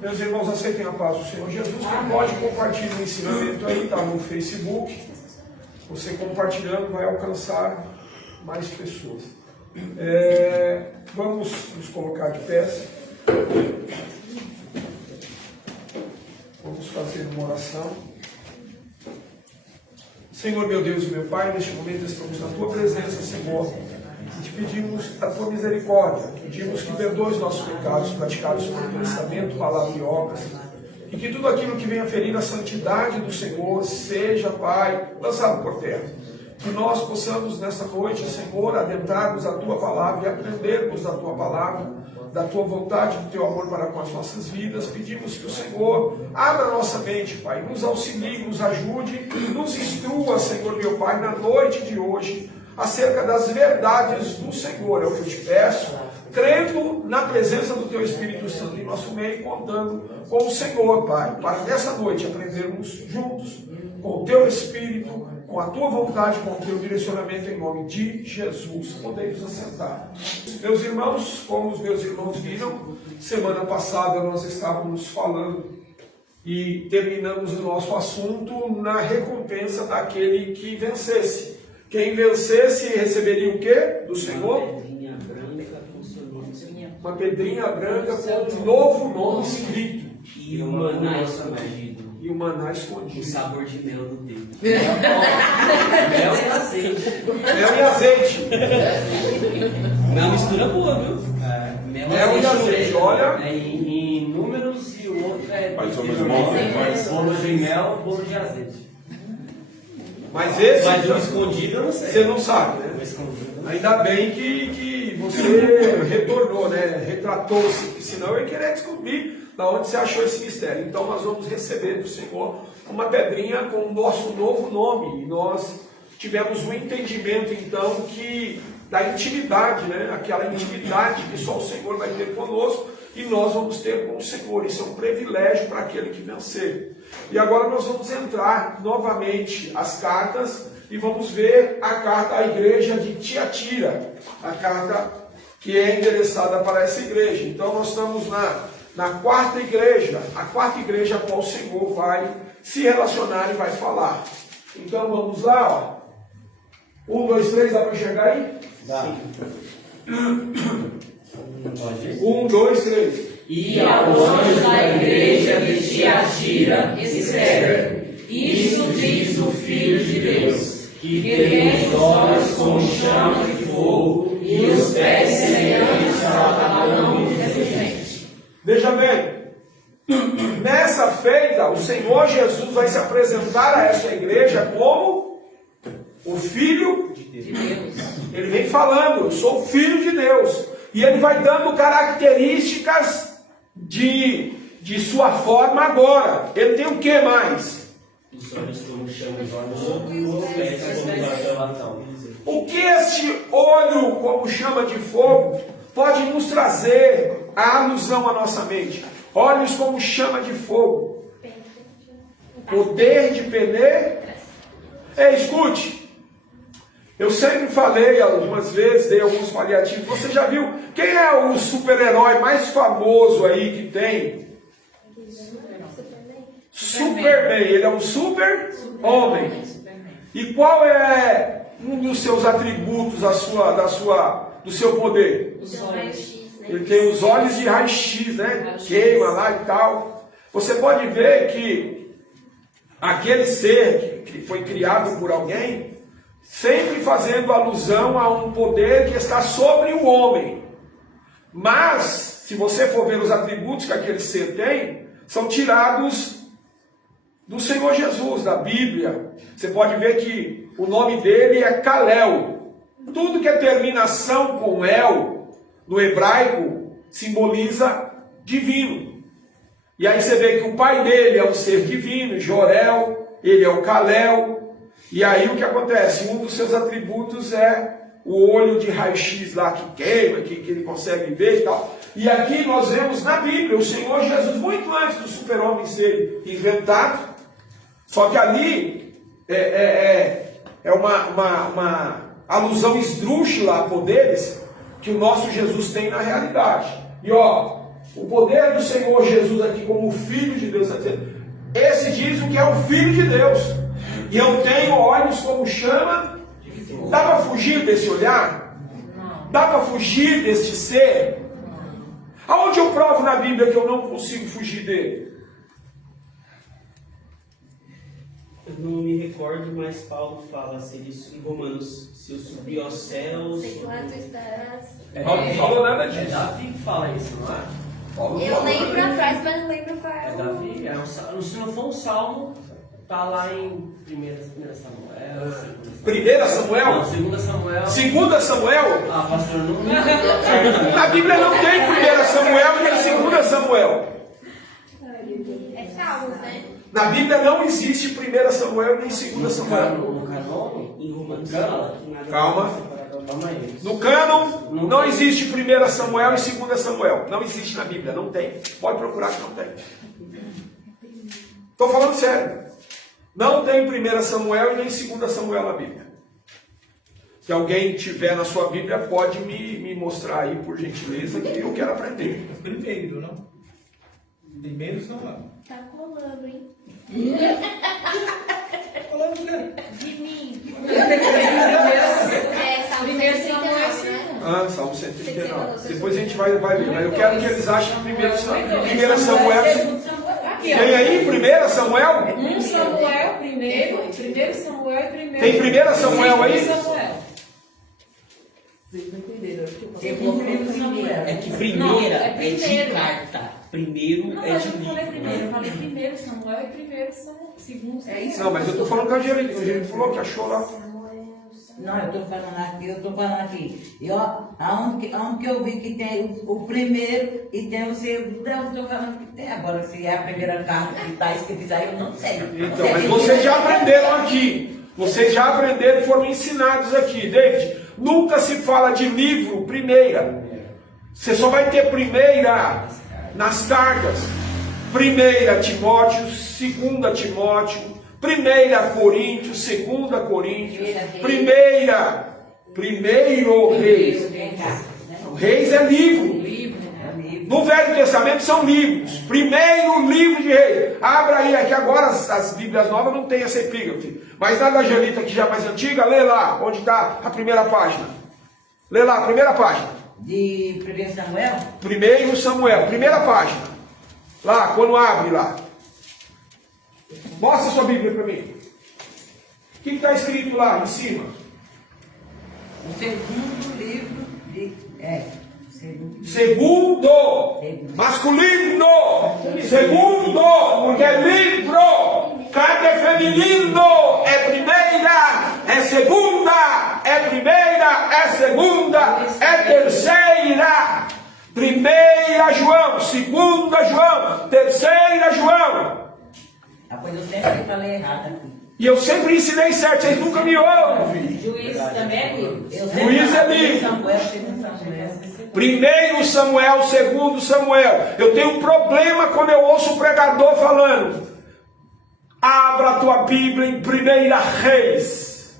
Meus irmãos, aceitem a paz do Senhor Jesus. Quem pode compartilhar o ensinamento aí, está no Facebook. Você compartilhando vai alcançar mais pessoas. Vamos nos colocar de pé. Vamos fazer uma oração. Senhor, meu Deus e meu Pai, neste momento estamos na Tua presença, Senhor, e te pedimos a Tua misericórdia, pedimos que perdoe os nossos pecados praticados por pensamento, palavra e obras, e que tudo aquilo que venha ferir a santidade do Senhor seja, Pai, lançado por terra. Que nós possamos nesta noite, Senhor, adentrarmos a Tua palavra e aprendermos da Tua palavra, da Tua vontade, do Teu amor para com as nossas vidas. Pedimos que o Senhor abra a nossa mente, Pai, nos auxilie, nos ajude, nos instrua, Senhor, meu Pai, na noite de hoje, acerca das verdades do Senhor. É o que eu te peço, crendo na presença do Teu Espírito Santo em nosso meio, contando com o Senhor, Pai, para nessa noite aprendermos juntos, com o Teu Espírito, com a Tua vontade, com o Teu direcionamento, em nome de Jesus. Podemos assentar. Meus irmãos, como os meus irmãos viram, semana passada nós estávamos falando e terminamos o nosso assunto na recompensa daquele que vencesse. Quem vencesse receberia o quê do Senhor? Uma pedrinha branca com um novo nome escrito. E o maná escondido. E o maná escondido. O sabor de mel no dedo. Mel e azeite. Mel e azeite. É uma mistura boa, viu? Mel e azeite, olha. Em números e o outro é. Mas somos irmãos, bolo de mel, bolo de azeite. Mas esse. Mas o escondido eu não sei. Você não sabe, né? O escondido. Ainda bem que você retornou, né? Retratou-se, senão eu ia querer descobrir da onde você achou esse mistério. Então nós vamos receber do Senhor uma pedrinha com o nosso novo nome. E nós tivemos um entendimento, então, que da intimidade, né? Aquela intimidade que só o Senhor vai ter conosco e nós vamos ter com o Senhor. Isso é um privilégio para aquele que vencer. E agora nós vamos entrar novamente as cartas e vamos ver a carta à igreja de Tiatira, a carta que é endereçada para essa igreja. Então nós estamos na quarta igreja, a quarta igreja a qual o Senhor vai se relacionar e vai falar. Então vamos lá, ó. 1, 2, 3, dá para enxergar aí? Dá. 1, 2, 3. E ao anjo da igreja de Tiatira escreve: Isso diz o Filho de Deus, que tem os olhos como chama de fogo e os pés semelhantes ao ladrão reluzente. Veja bem, nessa feita, o Senhor Jesus vai se apresentar a essa igreja como o Filho de Deus. Ele vem falando, eu sou o Filho de Deus. E ele vai dando características de sua forma agora. Ele tem o que mais? Os olhos como chama de fogo e os pés como latão. O que este olho como chama de fogo pode nos trazer a alusão à nossa mente? Olhos como chama de fogo. Poder de penetração. Escute. Eu sempre falei algumas vezes, dei alguns paliativos. Você já viu quem é o super-herói mais famoso aí que tem? Superman. Ele é um super-homem. E qual é um dos seus atributos do seu poder? Os olhos. Ele tem os olhos de raio-x, né? Queima lá e tal. Você pode ver que aquele ser que foi criado por alguém, sempre fazendo alusão a um poder que está sobre o homem. Mas, se você for ver os atributos que aquele ser tem, são tirados do Senhor Jesus, da Bíblia. Você pode ver que o nome dele é Kalel. Tudo que é terminação com El, no hebraico, simboliza divino. E aí você vê que o pai dele é um ser divino, Jorel, ele é o Kalel. E aí o que acontece? Um dos seus atributos é o olho de raio-x lá que queima, que ele consegue ver e tal. E aqui nós vemos na Bíblia o Senhor Jesus, muito antes do super-homem ser inventado. Só que ali é uma alusão esdrúxula a poderes que o nosso Jesus tem na realidade. E ó, O poder do Senhor Jesus aqui como Filho de Deus, está dizendo, esse diz o que é o Filho de Deus. E eu tenho olhos como chama. Dá para fugir desse olhar? Dá para fugir deste ser? Aonde eu provo na Bíblia que eu não consigo fugir dele? Eu não me recordo, mas Paulo fala assim, isso em Romanos, se eu subir aos céus... Lá tu estarás. Paulo não falou nada É disso. Davi que fala isso, não é? Paulo Eu falou lembro nada a disso. frase, mas não lembro qual É é o... Davi. Se não for um salmo, tá lá em 1 Samuel. 1 Samuel? Não, 2 Samuel. 2 Samuel? Ah, pastor, não. Na Bíblia não tem 1 Samuel e nem 2 Samuel. É Salmos, né? Na Bíblia não existe 1 Samuel e nem 2 Samuel. No canônico? Em Romanos fala que nada Calma. Calma aí. No cânon não existe 1 Samuel e 2 Samuel. Não existe na Bíblia, não tem. Pode procurar que não tem. Estou falando sério. Não tem 1 Samuel e nem 2 Samuel na Bíblia. Se alguém tiver na sua Bíblia, pode me mostrar aí, por gentileza, que eu quero aprender. Primeiro, não? Primeiro Samuel. Tá colando, hein? Falando o quê? De mim. Primeiro É, Salmo Primeiro 139, Samuel, né? Ah, Salmo 139. Depois a gente vai ver. Mas eu quero que eles achem 1 Samuel. Aqui, ó. Tem aí 1 Samuel? 1 Samuel primeiro, 1 Samuel e primeiro. Tem 1 Samuel aí? 2 Samuel. É que primeira Não, é é de primeiro. carta. Primeiro Não, é mas de eu não falei livro. primeiro, eu falei primeiro Samuel e primeiro Samuel. Segundo Samuel. É isso. Não, mas eu estou falando com a Angelina. A Angelina falou que achou lá. Não, eu estou falando aqui. Aonde que eu vi que tem o primeiro e tem o segundo, eu estou falando que tem. Agora, se é a primeira carta que está escrita aí, eu não sei. Então, mas vocês já aprenderam aqui. Vocês já aprenderam e foram ensinados aqui. David, nunca se fala de livro primeira. Você só vai ter primeira nas cartas. 1 Timóteo, 2 Timóteo, 1 Coríntios, 2 Coríntios, primeiro Reis. Reis é livro. No Velho Testamento são livros. Primeiro livro de Reis. Abra aí, aqui agora as Bíblias novas não tem essa epígrafe. Mas na da Angelita, que já é mais antiga, lê lá, onde está a primeira página. Lê lá, a primeira página. De 1 Samuel? 1 Samuel, primeira página. Lá, quando abre lá. Mostra sua Bíblia para mim. O que está escrito lá em cima? O segundo livro de. Segundo, masculino, segundo, porque é livro, carta é feminino, é primeira, é segunda, é primeira, é segunda, é terceira, 1 João, 2 João, 3 João. Ah, pois eu sempre falei errado aqui. E eu sempre ensinei certo, vocês nunca me ouvem. Juiz também é livro. Juiz é livro. Samuel, 2 Samuel. 1 Samuel, 2 Samuel. Eu tenho um problema quando eu ouço o pregador falando: abra a tua Bíblia em 1 Reis.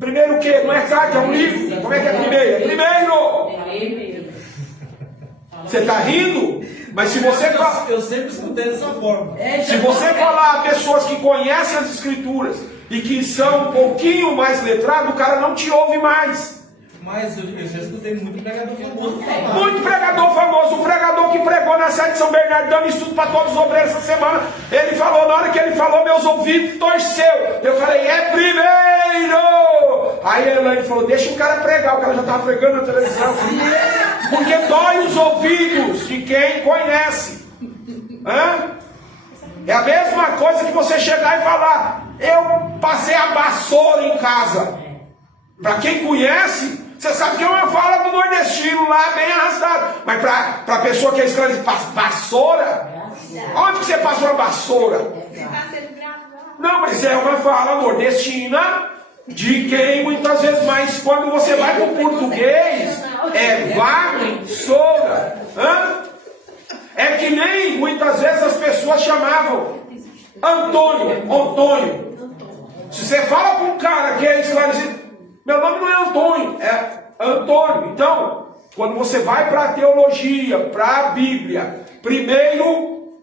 Primeiro o quê? Não é carta, é um livro. Como é que é primeiro? É primeiro. Primeiro. Você está rindo? Mas se você Eu sempre escutei dessa forma. se você falar a pessoas que conhecem as Escrituras e que são um pouquinho mais letrados, o cara não te ouve mais. Mas eu já escutei muito pregador famoso falar. Muito pregador famoso, o pregador que pregou na sede de São Bernardo, dando estudo para todos os obreiros essa semana, ele falou, na hora que ele falou, meus ouvidos torceu. Eu falei, é primeiro! Aí a Elaine falou, deixa o cara pregar, o cara já estava pregando na televisão. Porque dói os ouvidos de quem conhece. Hã? É a mesma coisa que você chegar e falar, eu passei a vassoura em casa. Para quem conhece, você sabe que é uma fala do nordestino lá, bem arrastado. Mas para a pessoa que é esclarecida, vassoura? Onde que você passou a vassoura? Você tá sendo gravado. Não, mas é uma fala nordestina de quem muitas vezes, mas quando você vai para o português, é vassoura. Hã? É que nem muitas vezes as pessoas chamavam Antônio. Se você fala para um cara que é esclarecido, meu nome não é Antônio, é Antônio. Então, Quando você vai para a teologia, para a Bíblia, primeiro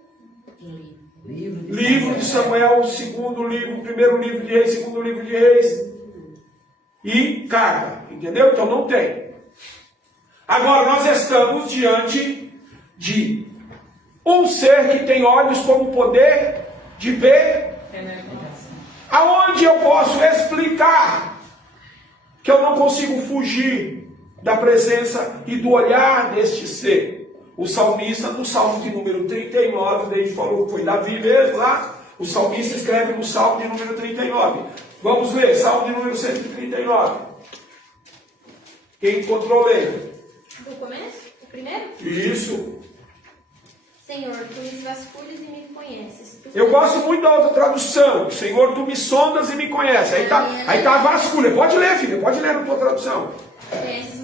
livro de Samuel, segundo livro, primeiro livro de Reis, segundo livro de Reis e carta, entendeu? Então não tem. Agora nós estamos diante de um ser que tem olhos como poder de ver. Aonde eu posso explicar que eu não consigo fugir da presença e do olhar deste ser? O salmista, no Salmo de número 39, daí falou que foi Davi mesmo lá, o salmista escreve no Salmo de número 39. Vamos ler, Salmo de número 139. Quem encontrou, lê. Do começo? O primeiro? Isso. Senhor, tu me vasculhas e me conheces. Eu gosto muito da outra tradução. Senhor, tu me sondas e me conheces. Aí tá a vasculha. Pode ler, filha. Pode ler na tua tradução. Conheces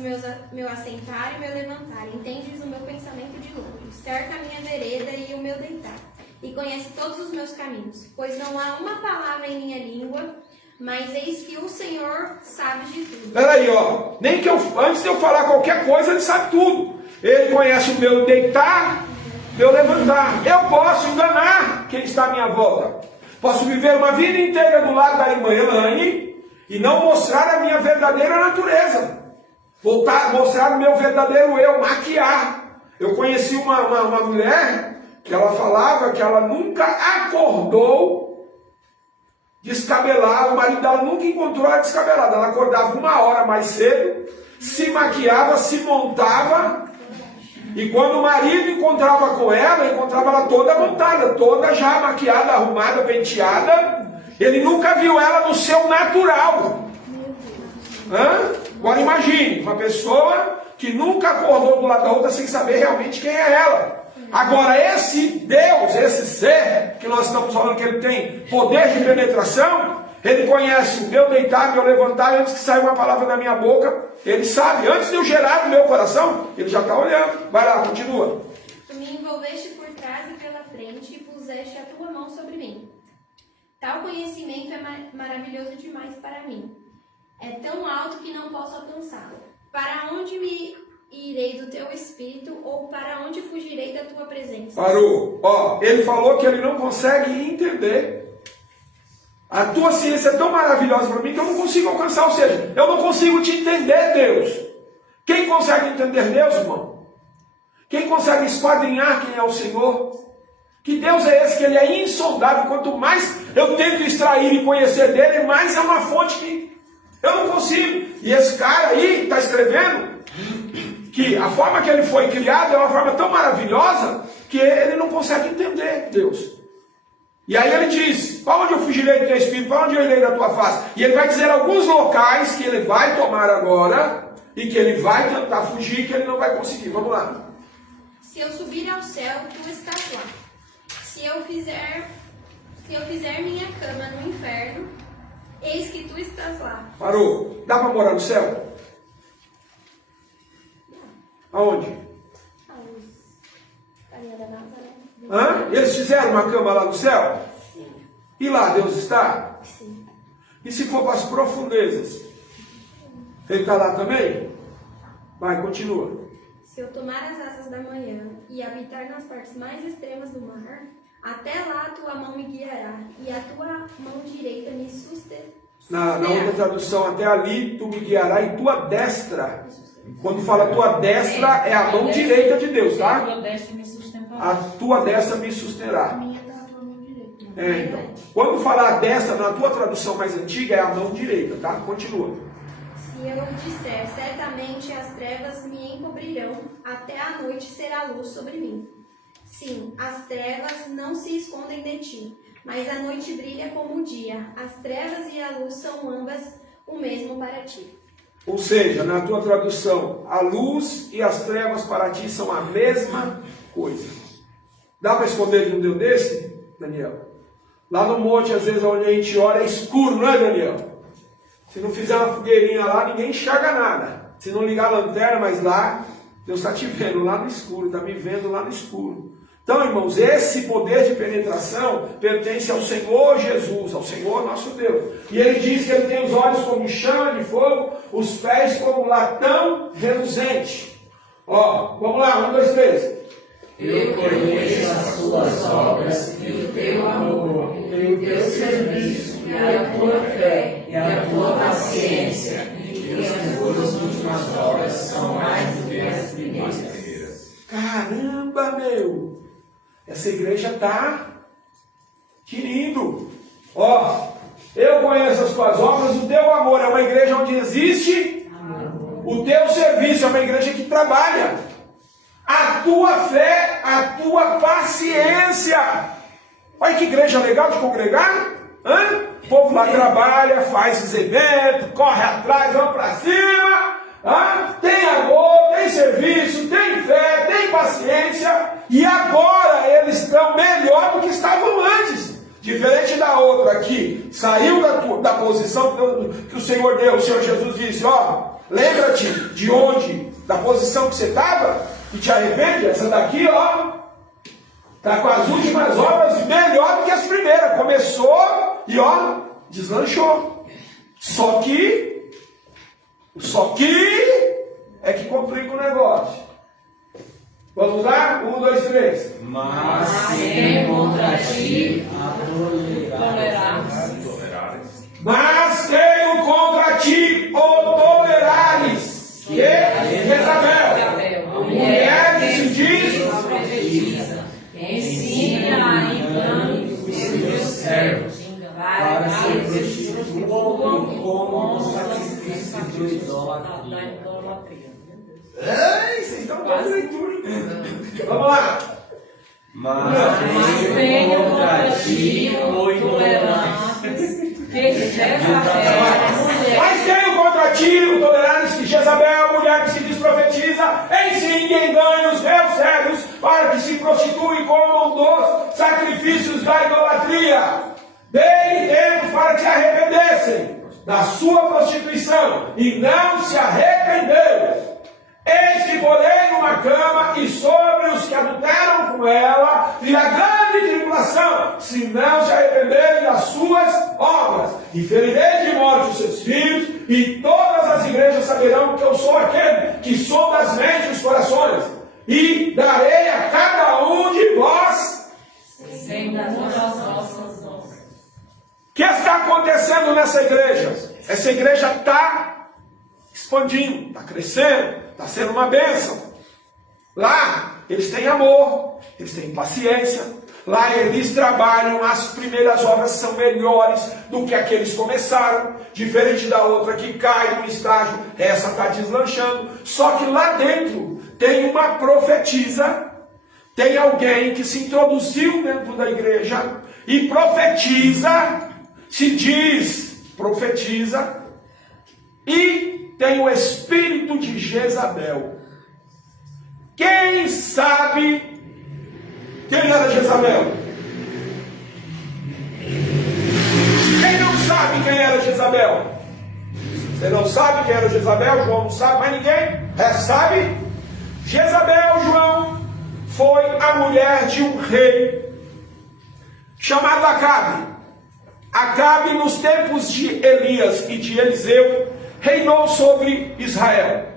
meu assentar e meu levantar. Entendes o meu pensamento de longe. Cerca a minha vereda e o meu deitar. E conhece todos os meus caminhos. Pois não há uma palavra em minha língua, mas eis que o Senhor sabe de tudo. Peraí, ó. Nem que antes de eu falar qualquer coisa, ele sabe tudo. Ele conhece o meu deitar, meu levantar. Eu posso enganar quem está à minha volta. Posso viver uma vida inteira do lado da irmã Elaine e não mostrar a minha verdadeira natureza. Mostrar o meu verdadeiro eu, maquiar. Eu conheci uma mulher que ela falava que ela nunca acordou descabelada. O marido dela nunca encontrou ela descabelada. Ela acordava 1 hora mais cedo, se maquiava, se montava. E quando o marido encontrava com ela, encontrava ela toda montada, toda já maquiada, arrumada, penteada. Ele nunca viu ela no seu natural. Agora imagine, uma pessoa que nunca acordou do lado da outra sem saber realmente quem é ela. Agora esse Deus, esse ser, que nós estamos falando que ele tem poder de penetração, ele conhece o meu deitar, meu levantar, antes que saia uma palavra da minha boca, ele sabe, antes de eu gerar no meu coração, ele já está olhando. Vai lá, continua. Tu me envolveste por trás e pela frente e puseste a tua mão sobre mim. Tal conhecimento é maravilhoso demais para mim. É tão alto que não posso alcançá-lo. Para onde me irei do teu espírito, ou para onde fugirei da tua presença? Parou. Ó, ele falou que ele não consegue entender. A tua ciência é tão maravilhosa para mim que eu não consigo alcançar. Ou seja, eu não consigo te entender, Deus. Quem consegue entender Deus, irmão? Quem consegue esquadrinhar quem é o Senhor? Que Deus é esse? Que ele é insondável. Quanto mais eu tento extrair e conhecer dele, mais é uma fonte que eu não consigo. E esse cara aí está escrevendo que a forma que ele foi criado é uma forma tão maravilhosa que ele não consegue entender Deus. E aí ele diz, para onde eu fugirei do teu espírito, para onde eu irei da tua face? E ele vai dizer alguns locais que ele vai tomar agora e que ele vai tentar fugir, que ele não vai conseguir. Vamos lá. Se eu subir ao céu, tu estás lá. Se eu fizer minha cama no inferno, eis que tu estás lá. Parou. Dá para morar no céu? Aonde? Eles fizeram uma cama lá no céu? Sim. E lá Deus está? Sim. E se for para as profundezas? Ele está lá também? Vai, continua. Se eu tomar as asas da manhã e habitar nas partes mais extremas do mar, até lá a tua mão me guiará, e a tua mão direita me sustentará. Na outra tradução, até ali tu me guiará e tua destra. Quando fala tua destra, é a mão direita de Deus, tá? A tua destra me sustentará. A tua destra me susterá. Minha tá a tua mão direita. Então. Quando falar destra, na tua tradução mais antiga, é a mão direita, tá? Continua. Se eu disser, certamente as trevas me encobrirão, até a noite será luz sobre mim. Sim, as trevas não se escondem de ti, mas a noite brilha como o dia. As trevas e a luz são ambas o mesmo para ti. Ou seja, na tua tradução, a luz e as trevas para ti são a mesma coisa. Dá para esconder de um Deus desse, Daniel? Lá no monte, às vezes, onde a gente ora, é escuro, não é, Daniel? Se não fizer uma fogueirinha lá, ninguém enxerga nada. Se não ligar a lanterna, mas lá, Deus está te vendo lá no escuro, está me vendo lá no escuro. Então, irmãos, esse poder de penetração pertence ao Senhor Jesus, ao Senhor nosso Deus. E ele diz que ele tem os olhos como chama de fogo, os pés como latão reluzente. Ó, vamos lá, 1, 2, 3. Eu conheço as tuas obras e o teu amor, e o teu serviço, e a tua fé, e a tua paciência, e que as tuas últimas obras são mais do que as primeiras. Caramba, meu! Essa igreja tá querido. Ó, eu conheço as tuas obras, o teu amor é uma igreja onde existe o teu serviço, é uma igreja que trabalha. A tua fé, a tua paciência. Olha que igreja legal de congregar. Hã? O povo lá trabalha, faz os eventos, corre atrás, vamos para cima. Hã? Tem amor, tem serviço, tem fé, tem paciência. E agora eles estão melhor do que estavam antes. Diferente da outra aqui, saiu da posição que o Senhor deu. O Senhor Jesus disse, ó, lembra-te de onde, da posição que você estava, e te arrepende. Essa daqui, ó, está com as últimas obras melhor do que as primeiras. Começou e, ó, deslanchou. Só que é que complica o negócio. Vamos lá? 1, 2, 3. Mas tem contra ti Mas tenho contra ti o tolerares, que Jezabel, a mulher que se diz profetiza, ensina em plano os seus servos, para se prostituam como um sacrifício de idolatria. Ei, vocês estão dando leitura. Vamos lá. Mas tenho contra ti o intolerantes, que Jezabel, Mas tenho contra ti o tolerantes que Jezabel, a mulher que se diz profetiza, ensine e engane os meus servos para que se prostituem como dos sacrifícios da idolatria. Dei tempo para que se arrependessem da sua prostituição e não se arrependeu. Eis que porém numa cama e sobre os que adulteram com ela e a grande tribulação, se não se arrependerem das suas obras. E ferirei de morte os seus filhos, e todas as igrejas saberão que eu sou aquele que sonda as mentes e os corações, e darei a cada um de vós segundo as vossas obras. O que está acontecendo nessa igreja? Essa igreja está expandindo, está crescendo, está sendo uma bênção. Lá eles têm amor, eles têm paciência. Lá eles trabalham, as primeiras obras são melhores do que aqueles começaram. Diferente da outra que cai no estágio, essa está deslanchando. Só que lá dentro tem uma profetisa, tem alguém que se introduziu dentro da igreja e profetiza, se diz profetiza, e tem o espírito de Jezabel. Quem sabe quem era Jezabel? Quem não sabe quem era Jezabel? Você não sabe quem era Jezabel? João não sabe, mas ninguém sabe. Jezabel, João, foi a mulher de um rei chamado Acabe. Acabe, nos tempos de Elias e de Eliseu, reinou sobre Israel.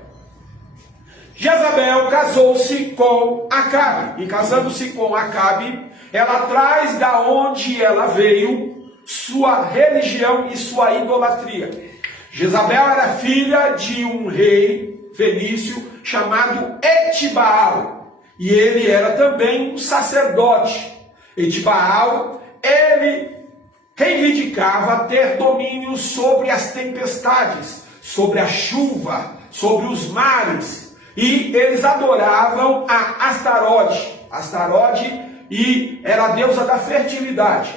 Jezabel casou-se com Acabe, e casando-se com Acabe, ela traz da onde ela veio sua religião e sua idolatria. Jezabel era filha de um rei fenício chamado Etibaal, e ele era também um sacerdote. Etibaal, ele reivindicava ter domínio sobre as tempestades, sobre a chuva, sobre os mares, e eles adoravam a Astarote. Astarote e era a deusa da fertilidade.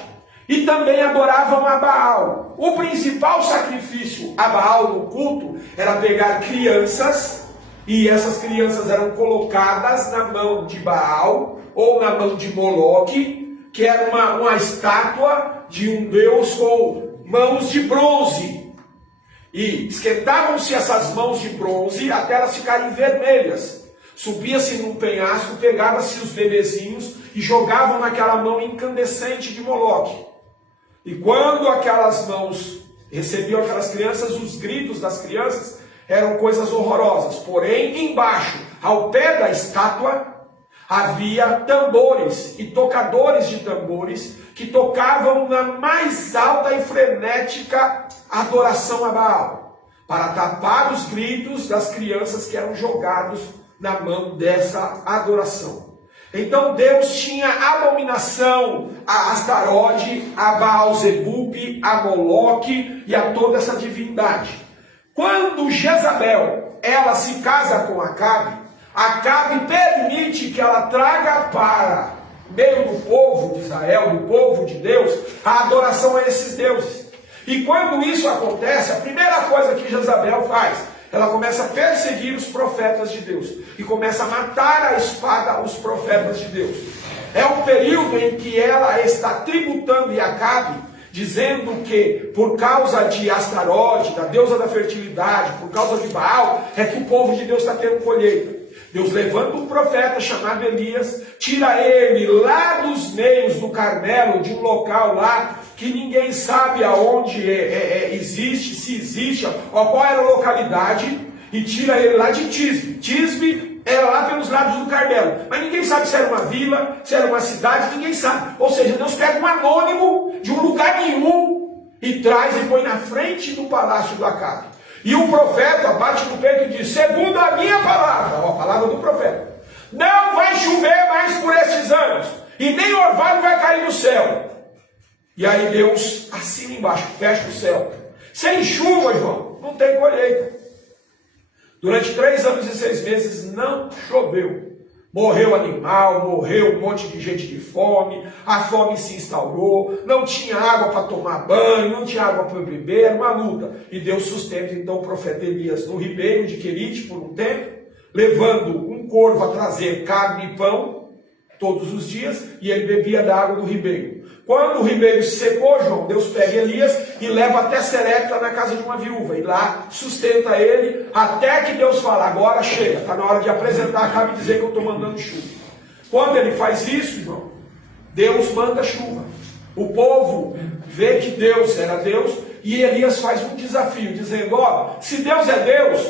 E também adoravam a Baal. O principal sacrifício a Baal no culto era pegar crianças, e essas crianças eram colocadas na mão de Baal ou na mão de Moloque, que era uma estátua de um deus com mãos de bronze. E esquentavam-se essas mãos de bronze até elas ficarem vermelhas. Subia-se num penhasco, pegava-se os bebezinhos e jogavam naquela mão incandescente de Moloque. E quando aquelas mãos recebiam aquelas crianças, os gritos das crianças eram coisas horrorosas. Porém, embaixo, ao pé da estátua, havia tambores e tocadores de tambores que tocavam na mais alta e frenética adoração a Baal, para tapar os gritos das crianças que eram jogados na mão dessa adoração. Então Deus tinha abominação a Astarote, a Baal-Zebub, a Moloque e a toda essa divindade. Quando Jezabel, ela se casa com Acabe, Acabe permite que ela traga para meio do povo de Israel, do povo de Deus, a adoração a esses deuses. E quando isso acontece, a primeira coisa que Jezabel faz, ela começa a perseguir os profetas de Deus e começa a matar a espada os profetas de Deus. É um período em que ela está tributando em Acabe, dizendo que por causa de Astarote, da deusa da fertilidade, por causa de Baal, é que o povo de Deus está tendo colheita. Deus levanta um profeta chamado Elias, tira ele lá dos meios do Carmelo, de um local lá que ninguém sabe aonde existe, se existe, qual era a localidade, e tira ele lá de Tisbe. Tisbe era lá pelos lados do Carmelo, mas ninguém sabe se era uma vila, se era uma cidade, ninguém sabe. Ou seja, Deus pega um anônimo de um lugar nenhum e traz e põe na frente do palácio do Acabe. E o profeta bate no peito e diz, segundo a minha palavra, a palavra do profeta, não vai chover mais por esses anos, e nem orvalho vai cair do céu. E aí Deus assina embaixo, fecha o céu. Sem chuva, João, não tem colheita. Durante 3 anos e 6 meses não choveu. Morreu animal, morreu um monte de gente de fome, a fome se instaurou, não tinha água para tomar banho, não tinha água para beber, era uma luta. E Deus sustenta então o profeta Elias no ribeiro de Querite por um tempo, levando um corvo a trazer carne e pão todos os dias, e ele bebia da água do ribeiro. Quando o ribeiro se secou, João, Deus pega Elias e leva até Serepta, na casa de uma viúva, e lá sustenta ele, até que Deus fala, agora chega, está na hora de apresentar a Acabe e dizer que eu estou mandando chuva. Quando ele faz isso, João, Deus manda chuva. O povo vê que Deus era Deus, e Elias faz um desafio, dizendo, se Deus é Deus,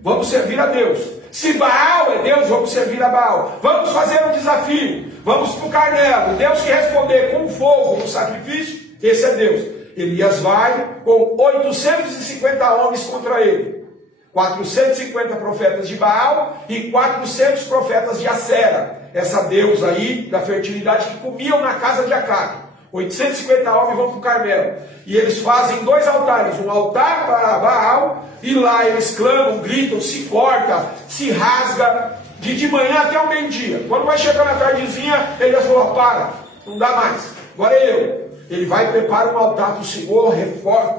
vamos servir a Deus. Se Baal é Deus, vamos servir a Baal. Vamos fazer um desafio. Vamos para o Carmelo. Deus que responder com fogo no sacrifício, esse é Deus. Elias vai com 850 homens contra ele. 450 profetas de Baal e 400 profetas de Acera. Essa deusa aí da fertilidade que comiam na casa de Acabe. 850 homens vão para o Carmelo. E eles fazem 2 altares. Um altar para Baal, e lá eles clamam, gritam, se corta, se rasga, de manhã até o meio-dia. Quando vai chegando a tardezinha, ele falou, para, não dá mais, agora é eu. Ele vai e prepara um altar para o Senhor,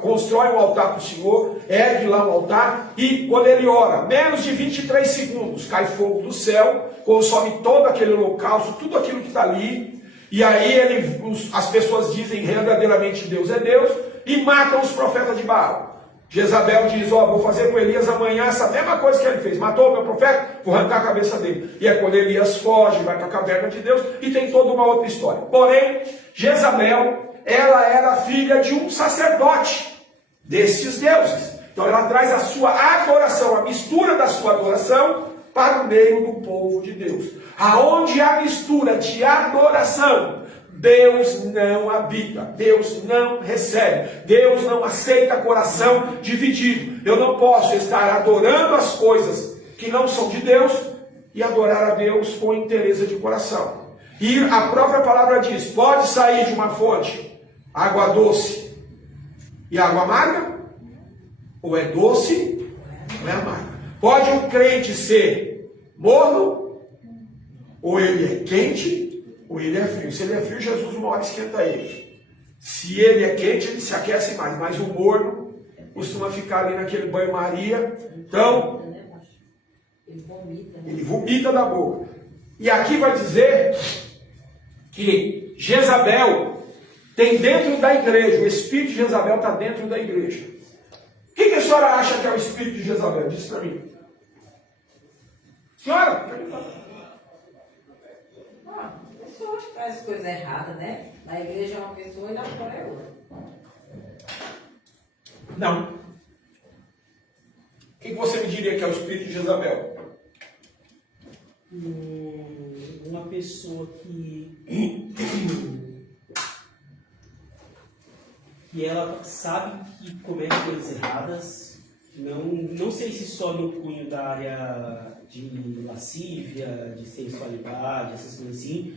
constrói um altar para o Senhor, ergue lá um altar, e quando ele ora, menos de 23 segundos, cai fogo do céu, consome todo aquele holocausto, tudo aquilo que está ali, e aí as pessoas dizem verdadeiramente Deus é Deus, e matam os profetas de Baal. Jezabel diz, vou fazer com Elias amanhã essa mesma coisa que ele fez. Matou o meu profeta, vou arrancar a cabeça dele. E é quando Elias foge, vai para a caverna de Deus, e tem toda uma outra história. Porém, Jezabel, ela era filha de um sacerdote destes deuses. Então ela traz a sua adoração, a mistura da sua adoração para o meio do povo de Deus. Aonde há mistura de adoração, Deus não habita, Deus não recebe, Deus não aceita coração dividido. Eu não posso estar adorando as coisas que não são de Deus e adorar a Deus com interesse de coração. E a própria palavra diz, pode sair de uma fonte água doce e água amarga? Ou é doce ou é amarga? Pode um crente ser morno, ou ele é quente, ou ele é frio. Se ele é frio, Jesus uma hora esquenta ele. Se ele é quente, ele se aquece mais. Mas o morno costuma ficar ali naquele banho-maria. Então, ele vomita da boca. E aqui vai dizer que Jezabel tem dentro da igreja, o espírito de Jezabel está dentro da igreja. O que a senhora acha que é o espírito de Jezabel? Diz para mim. Senhora, Pessoas que fazem coisa errada, né? Na igreja é uma pessoa e na fora é outra. não. O que você me diria que é o espírito de Jezabel? Uma pessoa que ela sabe que comete coisas erradas, não sei se só no cunho da área de lascívia, de sensualidade, essas coisas assim,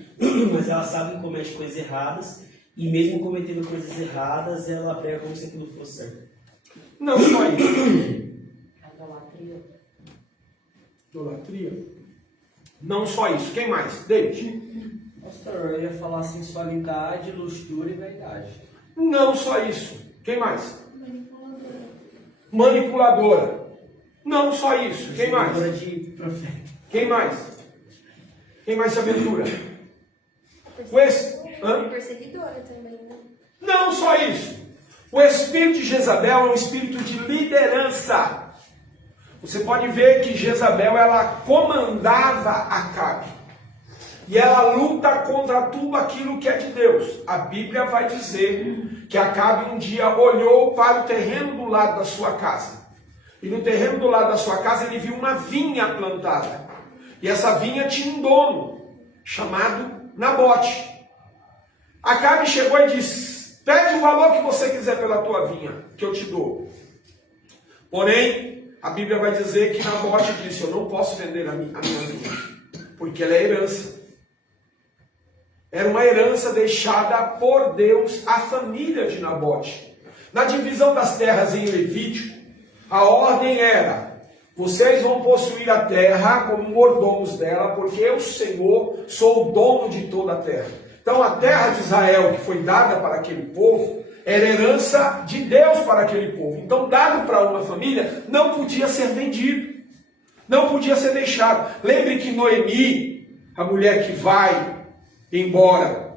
mas ela sabe que comete coisas erradas e mesmo cometendo coisas erradas, ela prega como se aquilo fosse certo. Não só isso. Idolatria. Idolatria. Não só isso. Quem mais? David. Pastor, eu ia falar sensualidade, luxúria e vaidade. Não só isso. Quem mais? Manipuladora. Não só isso. Quem mais? Seguidora de profeta. Quem mais? Quem mais se aventura? Perseguidora também, né? Não só isso. O espírito de Jezabel é um espírito de liderança. Você pode ver que Jezabel, ela comandava Acabe. E ela luta contra tudo aquilo que é de Deus. A Bíblia vai dizer que Acabe um dia olhou para o terreno do lado da sua casa. E no terreno do lado da sua casa ele viu uma vinha plantada. E essa vinha tinha um dono, chamado Nabote. Acabe chegou e disse: pede o valor que você quiser pela tua vinha, que eu te dou. Porém, a Bíblia vai dizer que Nabote disse: eu não posso vender a minha vinha, porque ela é herança. Era uma herança deixada por Deus à família de Nabote. Na divisão das terras em Levítico, a ordem era: vocês vão possuir a terra como mordomos dela, porque eu, Senhor, sou o dono de toda a terra. Então a terra de Israel, que foi dada para aquele povo, era herança de Deus para aquele povo. Então, dado para uma família, não podia ser vendido, não podia ser deixado. Lembre que Noemi, a mulher que vai embora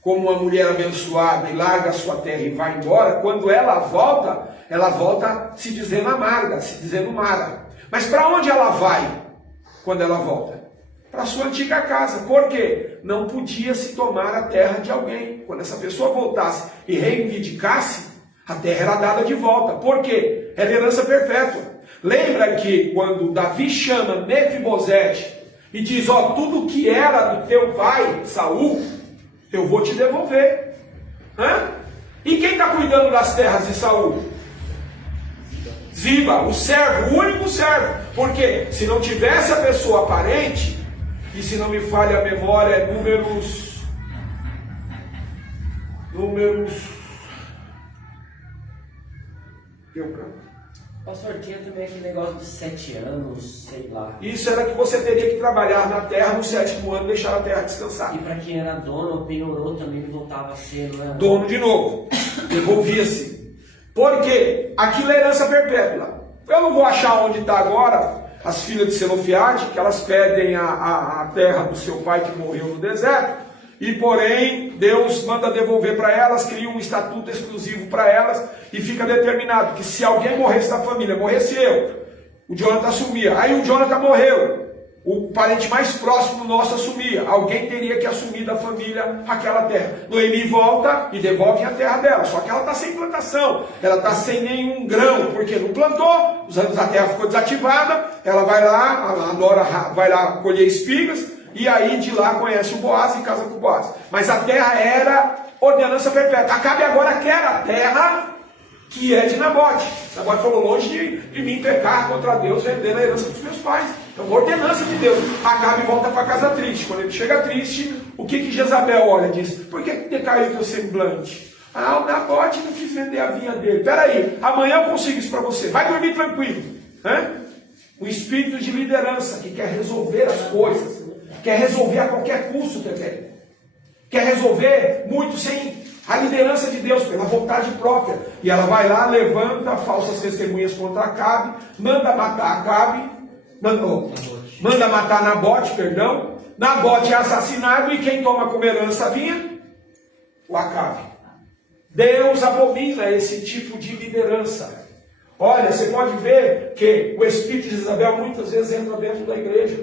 como uma mulher abençoada e larga a sua terra e vai embora, quando ela volta se dizendo amarga, se dizendo Mara. Mas para onde ela vai quando ela volta? Para a sua antiga casa. Por quê? Não podia se tomar a terra de alguém. Quando essa pessoa voltasse e reivindicasse, a terra era dada de volta. Por quê? Era herança perpétua. Lembra que quando Davi chama Mefibosete e diz: ó, tudo que era do teu pai, Saul, eu vou te devolver. Hã? E quem está cuidando das terras de Saul? Ziba, o servo, o único servo. Porque se não tivesse a pessoa aparente, e se não me falha a memória, é números. Deu branco. Pastor, tinha também aquele negócio de 7 anos, sei lá. Isso era que você teria que trabalhar na terra no 7º ano e deixar a terra descansar. E para quem era dono, penhorou também, ele voltava a ser, não é? Dono de novo. Devolvia-se. Porque aquilo é herança perpétua. Eu não vou achar onde está agora as filhas de Selofiade, que elas pedem a terra do seu pai que morreu no deserto, e porém Deus manda devolver para elas, cria um estatuto exclusivo para elas, e fica determinado que se alguém morresse da família, morresse eu, o Jonathan assumia. Aí o Jonathan morreu, o parente mais próximo nosso assumia. Alguém teria que assumir da família aquela terra. Noemi volta e devolve a terra dela. Só que ela está sem plantação. Ela está sem nenhum grão. Porque não plantou. Os anos a terra ficou desativada. Ela vai lá, a Nora vai lá colher espigas. E aí de lá conhece o Boaz e casa com o Boaz. Mas a terra era ordenança perpétua. Acabe agora quer a terra que é de Nabote. Nabote falou: longe de mim pecar contra Deus, vendendo a herança dos meus pais. É uma ordenança de Deus. Acabe e volta para casa triste. Quando ele chega triste, o que Jezabel olha e diz: por que decaiu teu semblante? Ah, o Nabote não quis vender a vinha dele. Peraí, amanhã eu consigo isso para você. Vai dormir tranquilo. O espírito de liderança que quer resolver as coisas, quer resolver a qualquer custo também. Quer resolver muito sem a liderança de Deus, pela vontade própria. E ela vai lá, levanta falsas testemunhas contra Acabe, manda matar Acabe, manda matar Nabote, perdão. Nabote é assassinado, e quem toma como herança a vinha? O Acabe. Deus abomina esse tipo de liderança. Olha, você pode ver que o espírito de Jezabel muitas vezes entra dentro da igreja.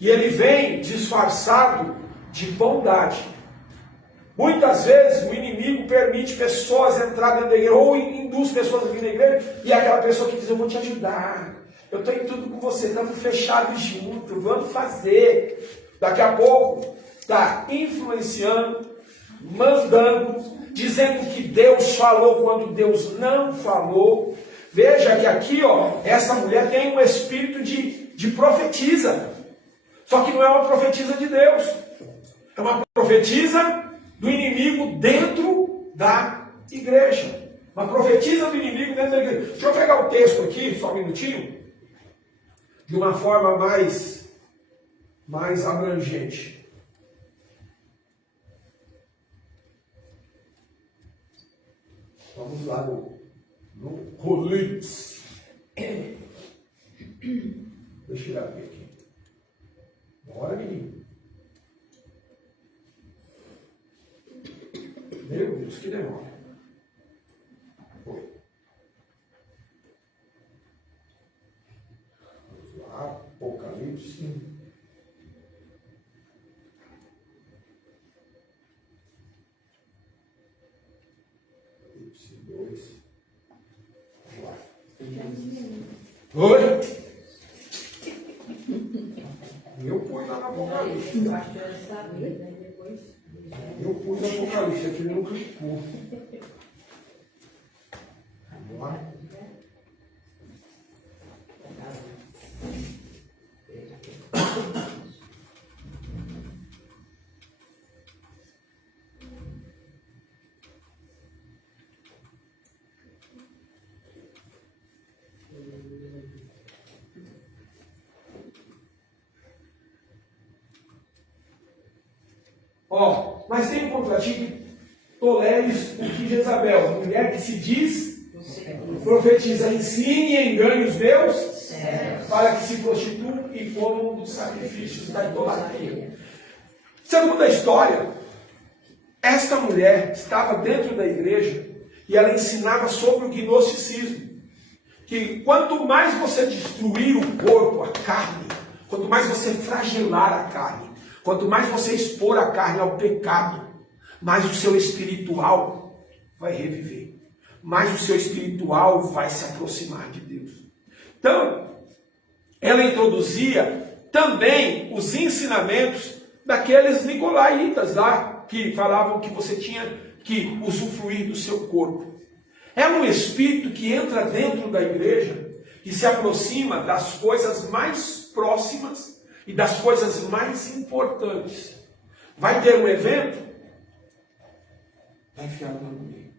E ele vem disfarçado de bondade. Muitas vezes o inimigo permite pessoas entrar dentro da igreja, ou induz pessoas a vir na igreja, e é aquela pessoa que diz: eu vou te ajudar, eu estou em tudo com você, estamos fechados juntos, vamos fazer. Daqui a pouco, está influenciando, mandando, dizendo que Deus falou quando Deus não falou. Veja que aqui, ó, essa mulher tem um espírito de profetisa. Só que não é uma profetisa de Deus. É uma profetisa do inimigo dentro da igreja. Uma profetisa do inimigo dentro da igreja. Deixa eu pegar o texto aqui, só um minutinho. De uma forma mais abrangente. Vamos lá no Rollins. Deixa eu abrir aqui. Bora, menino. Meu Deus, que demora. Foi. Vamos lá, Apocalipse. Apocalipse 2. Vamos lá. Oi? Eu pus lá no Apocalipse. Eu pus no Apocalipse, aqui não clicou. Vamos lá. Ó, mas tem um contra ti que toleres o que Jezabel, mulher que se diz, profetiza, ensine e engane os meus, para que se prostituam e comam dos sacrifícios da idolatria. Segundo a história, esta mulher estava dentro da igreja e ela ensinava sobre o gnosticismo. Que quanto mais você destruir o corpo, a carne, quanto mais você flagelar a carne, quanto mais você expor a carne ao pecado, mais o seu espiritual vai reviver. Mais o seu espiritual vai se aproximar de Deus. Então, ela introduzia também os ensinamentos daqueles nicolaítas lá, que falavam que você tinha que usufruir do seu corpo. É um espírito que entra dentro da igreja e se aproxima das coisas mais próximas e das coisas mais importantes. Vai ter um evento? Vai enfiar no meio.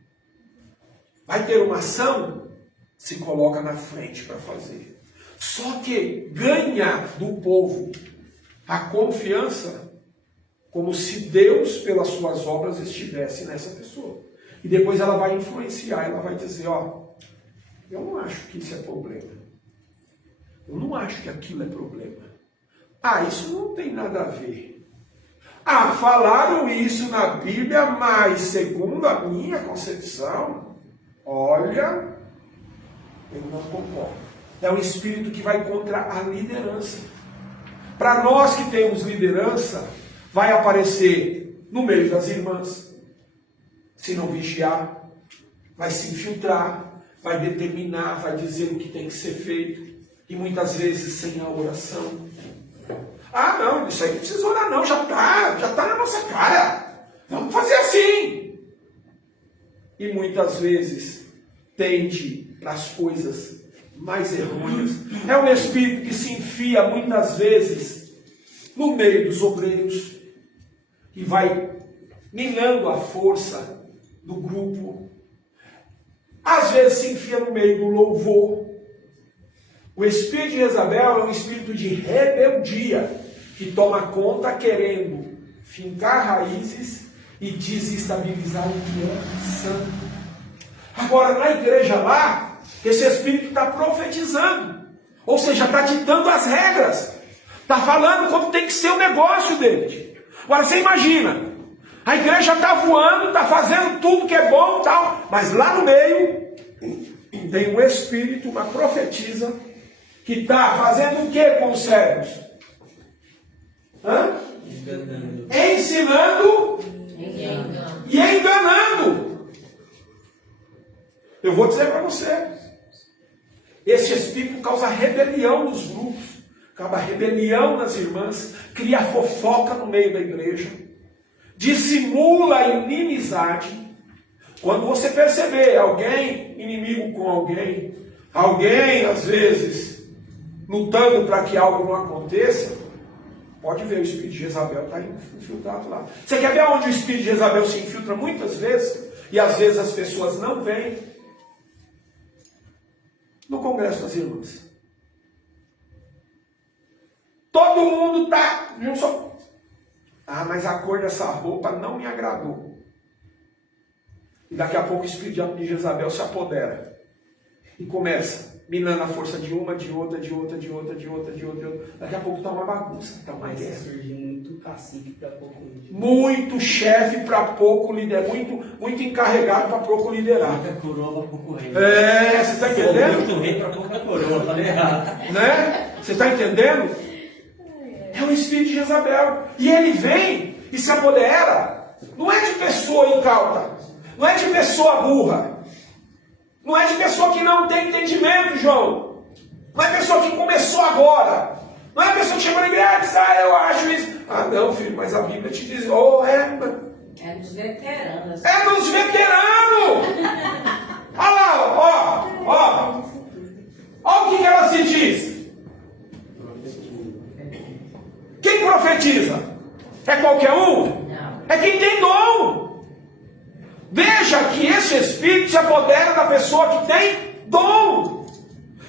Vai ter uma ação? Se coloca na frente para fazer. Só que ganha do povo a confiança como se Deus, pelas suas obras, estivesse nessa pessoa. E depois ela vai influenciar, ela vai dizer, ó, eu não acho que isso é problema. Eu não acho que aquilo é problema. Ah, isso não tem nada a ver. Ah, falaram isso na Bíblia, mas segundo a minha concepção, olha, eu não concordo. É um espírito que vai contra a liderança. Para nós que temos liderança, vai aparecer no meio das irmãs, se não vigiar, vai se infiltrar, vai determinar, vai dizer o que tem que ser feito, e muitas vezes sem a oração. Ah, não, isso aí não precisa orar não, já está na nossa cara. Vamos fazer assim. E muitas vezes tende para as coisas mais errôneas. É um espírito que se enfia muitas vezes no meio dos obreiros e vai minando a força do grupo. Às vezes se enfia no meio do louvor. O espírito de Jezabel é um espírito de rebeldia que toma conta querendo fincar raízes e desestabilizar o que é santo. Agora, na igreja lá, esse espírito está profetizando, ou seja, está ditando as regras, está falando como tem que ser o negócio dele. Agora, você imagina, a igreja está voando, está fazendo tudo que é bom e tal, mas lá no meio tem um espírito, uma profetisa, que está fazendo o que com os servos? Ensinando e enganando. Eu vou dizer para você, Esse espírito causa rebelião nos grupos, causa rebelião nas irmãs, cria fofoca no meio da igreja, dissimula a inimizade. Quando você perceber alguém inimigo com alguém às vezes lutando para que algo não aconteça, pode ver, o espírito de Jezabel está infiltrado lá. Você quer ver onde o espírito de Jezabel se infiltra muitas vezes, e às vezes as pessoas não veem? No Congresso das Irmãs. Todo mundo está... Ah, mas a cor dessa roupa não me agradou. E daqui a pouco o espírito de Jezabel se apodera. E começa, minando a força de uma, de outra. Daqui a pouco está uma bagunça, está uma guerra. Surge muito cacique para pouco líder. Muito chefe para pouco líder. Muito encarregado para pouco liderar. Muita coroa para pouco rei. Você está entendendo? Muito rei para pouca coroa, falei errado. Né? Você está entendendo? É o espírito de Jezabel. E ele vem e se apodera. Não é de pessoa incauta. Não é de pessoa burra. Não é de pessoa que não tem entendimento, João. Não é pessoa que começou agora. Não é pessoa que chegou na igreja e disse, eu acho isso. Ah, não, filho, mas a Bíblia te diz, É dos veteranos. é dos veteranos. Olha lá, ó. Olha o que ela se diz. Quem profetiza? É qualquer um? Não. É quem tem dom. Veja que esse espírito se apodera da pessoa que tem dom.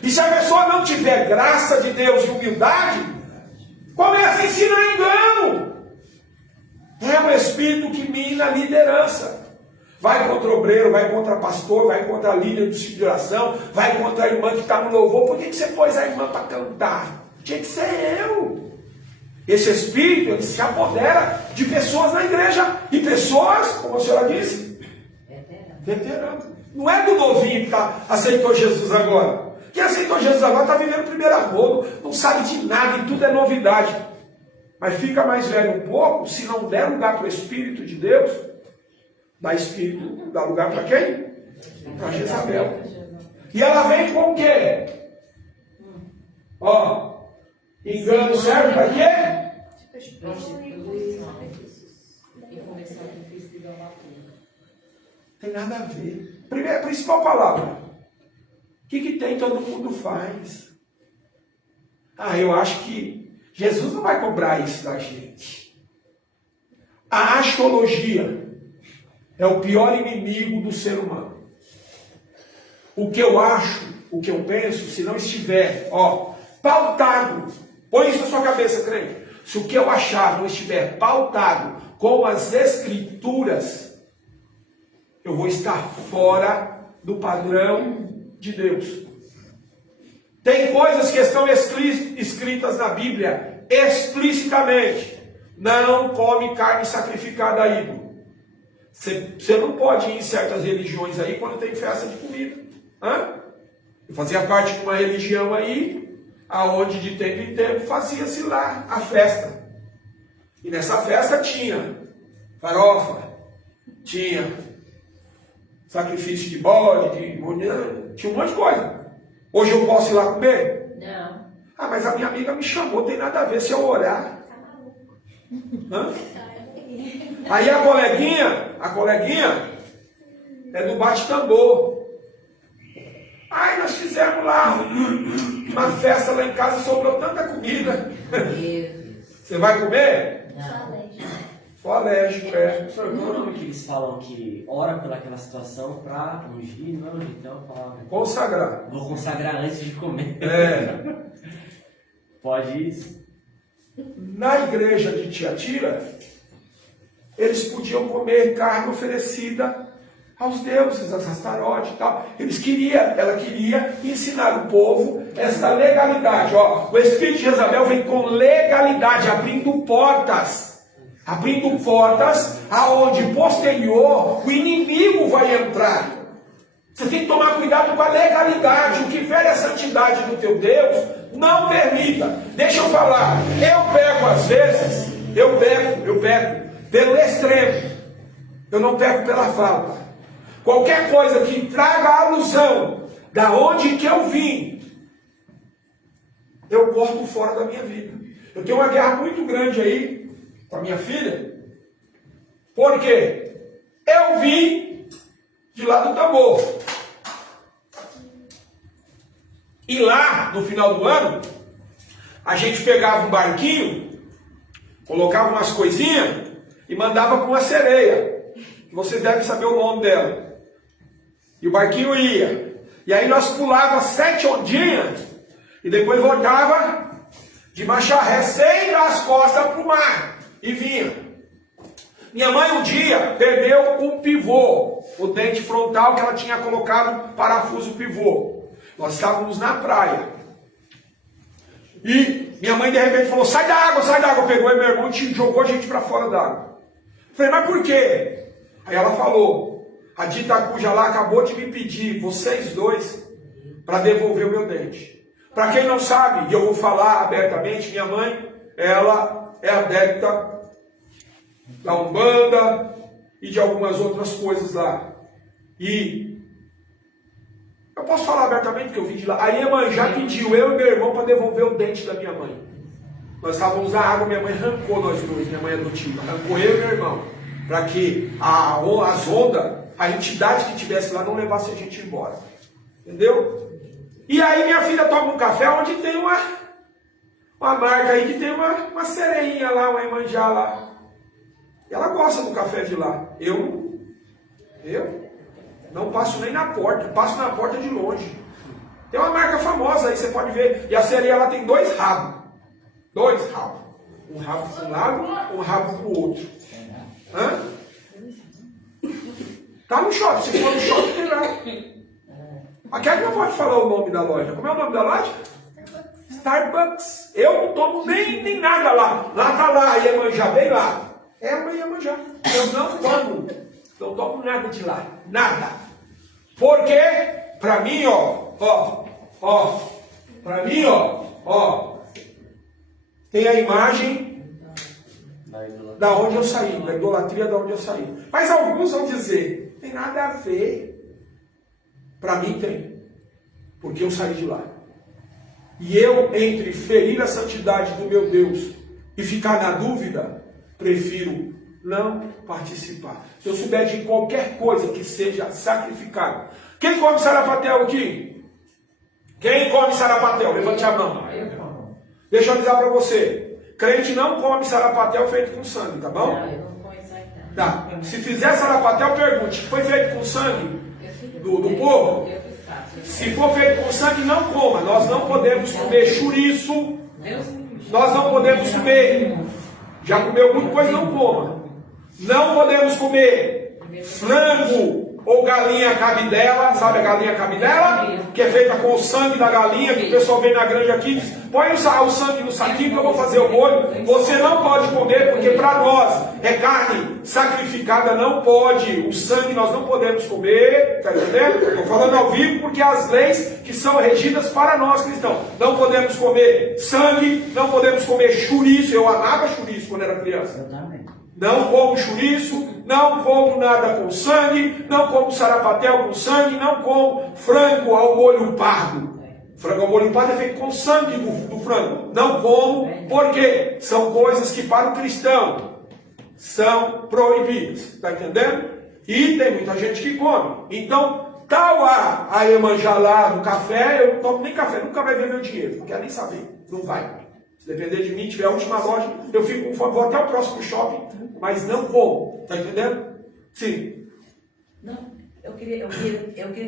E se a pessoa não tiver graça de Deus e humildade, começa a ensinar engano. É um espírito que mina a liderança. Vai contra o obreiro, vai contra pastor, vai contra a líder do ciclo de oração, vai contra a irmã que está no louvor. Por que você pôs a irmã para cantar? Tinha que ser eu. Esse espírito, ele se apodera de pessoas na igreja. E pessoas, como a senhora disse, veterano. Não é do novinho que aceitou Jesus agora. Quem aceitou Jesus agora está vivendo o primeiro amor, não sabe de nada e tudo é novidade. Mas fica mais velho um pouco, se não der lugar para o Espírito de Deus, dá lugar para quem? Para Jezabel. E ela vem com o quê? Engano serve para quê? Tem nada a ver. Primeira, principal palavra. O que tem? Todo mundo faz. Eu acho que Jesus não vai cobrar isso da gente. A astrologia é o pior inimigo do ser humano. O que eu acho, o que eu penso, se não estiver, pautado, põe isso na sua cabeça, crente. Se o que eu achar não estiver pautado com as escrituras, eu vou estar fora do padrão de Deus. Tem coisas que estão escritas na Bíblia explicitamente. Não come carne sacrificada a ídolo. Você não pode ir em certas religiões aí quando tem festa de comida. Eu fazia parte de uma religião aí, aonde de tempo em tempo fazia-se lá a festa. E nessa festa tinha farofa, tinha sacrifício de bode, tinha um monte de coisa. Hoje eu posso ir lá comer? Não. Mas a minha amiga me chamou, tem nada a ver se eu orar. Aí a coleguinha é do bate-tambor. Nós fizemos lá uma festa lá em casa, sobrou tanta comida. Você vai comer? Não. Sou alérgico, Professor, qual é o nome que eles falam que ora pelaquela situação para ungir? Não é ungir, então a palavra. Consagrar. Vou consagrar antes de comer. Pode isso? Na igreja de Tiatira, eles podiam comer carne oferecida aos deuses, às Astarote e tal. Ela queria ensinar o povo essa legalidade. O Espírito de Jezabel vem com legalidade, abrindo portas aonde posterior o inimigo vai entrar. Você tem que tomar cuidado com a legalidade. O que fere a santidade do teu Deus, não permita. Deixa eu falar. Eu pego às vezes, eu pego pelo extremo. Eu não pego pela falta. Qualquer coisa que traga alusão da onde que eu vim, eu corto fora da minha vida. Eu tenho uma guerra muito grande aí com a minha filha, porque eu vim de lá do tambor. E lá, no final do ano, a gente pegava um barquinho, colocava umas coisinhas e mandava para uma sereia, que vocês devem saber o nome dela. E o barquinho ia. E aí nós pulava 7 ondinhas e depois voltava de marcha ré, sem dar as costas para o mar. E vinha. Minha mãe um dia perdeu um pivô, o dente frontal que ela tinha colocado parafuso pivô. Nós estávamos na praia. E minha mãe de repente falou, sai da água, sai da água. Pegou e meu irmão e jogou a gente para fora da água. Falei, mas por quê? Aí ela falou, a dita cuja lá acabou de me pedir, vocês dois, para devolver o meu dente. Para quem não sabe, e eu vou falar abertamente, minha mãe, ela é adepta da Umbanda e de algumas outras coisas lá. E eu posso falar abertamente porque eu vim de lá. A Iemanjá pediu eu e meu irmão para devolver o dente da minha mãe. Nós estávamos na água, minha mãe arrancou nós dois, minha mãe adotiva, arrancou eu e meu irmão, para que as ondas, a entidade que estivesse lá não levasse a gente embora. Entendeu? E aí minha filha toma um café onde tem uma marca aí que tem uma sereinha lá, uma Iemanjá lá. E ela gosta do café de lá. Eu não passo nem na porta, passo na porta de longe. Tem uma marca famosa aí, você pode ver. E a sereia ela tem 2 rabos. 2 rabos. Um rabo para um lado, um rabo para o outro. Hã? Tá no shopping, se for no shopping tem lá. Aqui não pode falar o nome da loja. Como é o nome da loja? Starbucks. Eu não tomo nem nada lá. Lá tá lá, Iemanjá, bem lá. É uma Iemanjá. Eu não tomo nada de lá. Nada. Porque, pra mim, pra mim, tem a imagem da onde eu saí, da idolatria da onde eu saí. Mas alguns vão dizer, tem nada a ver. Para mim tem, porque eu saí de lá. E eu, entre ferir a santidade do meu Deus e ficar na dúvida, prefiro não participar. Se eu souber de qualquer coisa que seja sacrificada. Quem come sarapatel aqui? Quem come sarapatel? Levante a mão. Deixa eu avisar para você. Crente não come sarapatel feito com sangue, tá bom? Tá. Se fizer sarapatel, pergunte, foi feito com sangue? Do porco? Se for feito com sangue, não coma. Nós não podemos comer chouriço. Nós não podemos comer. Já comeu muito, pois não coma. Não podemos comer frango ou galinha cabidela. Sabe a galinha cabidela? Que é feita com o sangue da galinha, que o pessoal vem na granja aqui e diz, põe o sangue no saquinho que eu vou fazer o molho. Você não pode comer, porque para nós é carne sacrificada, não pode. O sangue nós não podemos comer, tá entendendo? Estou falando ao vivo porque as leis que são regidas para nós cristãos. Não podemos comer sangue, não podemos comer chouriço. Eu amava chouriço quando era criança. Eu também. Não como chouriço, não como nada com sangue, não como sarapatel com sangue, não como frango ao molho pardo. Frango ao molho pardo é feito com sangue do frango. Não como, porque são coisas que para o cristão são proibidas. Está entendendo? E tem muita gente que come. Então, tal a Iemanjá lá no café, eu não tomo nem café, nunca vai ver meu dinheiro. Não quero nem saber. Não vai. Se depender de mim, tiver a última loja, eu fico com fome, vou até o próximo shopping, mas não como. Está entendendo? Sim. Não, eu queria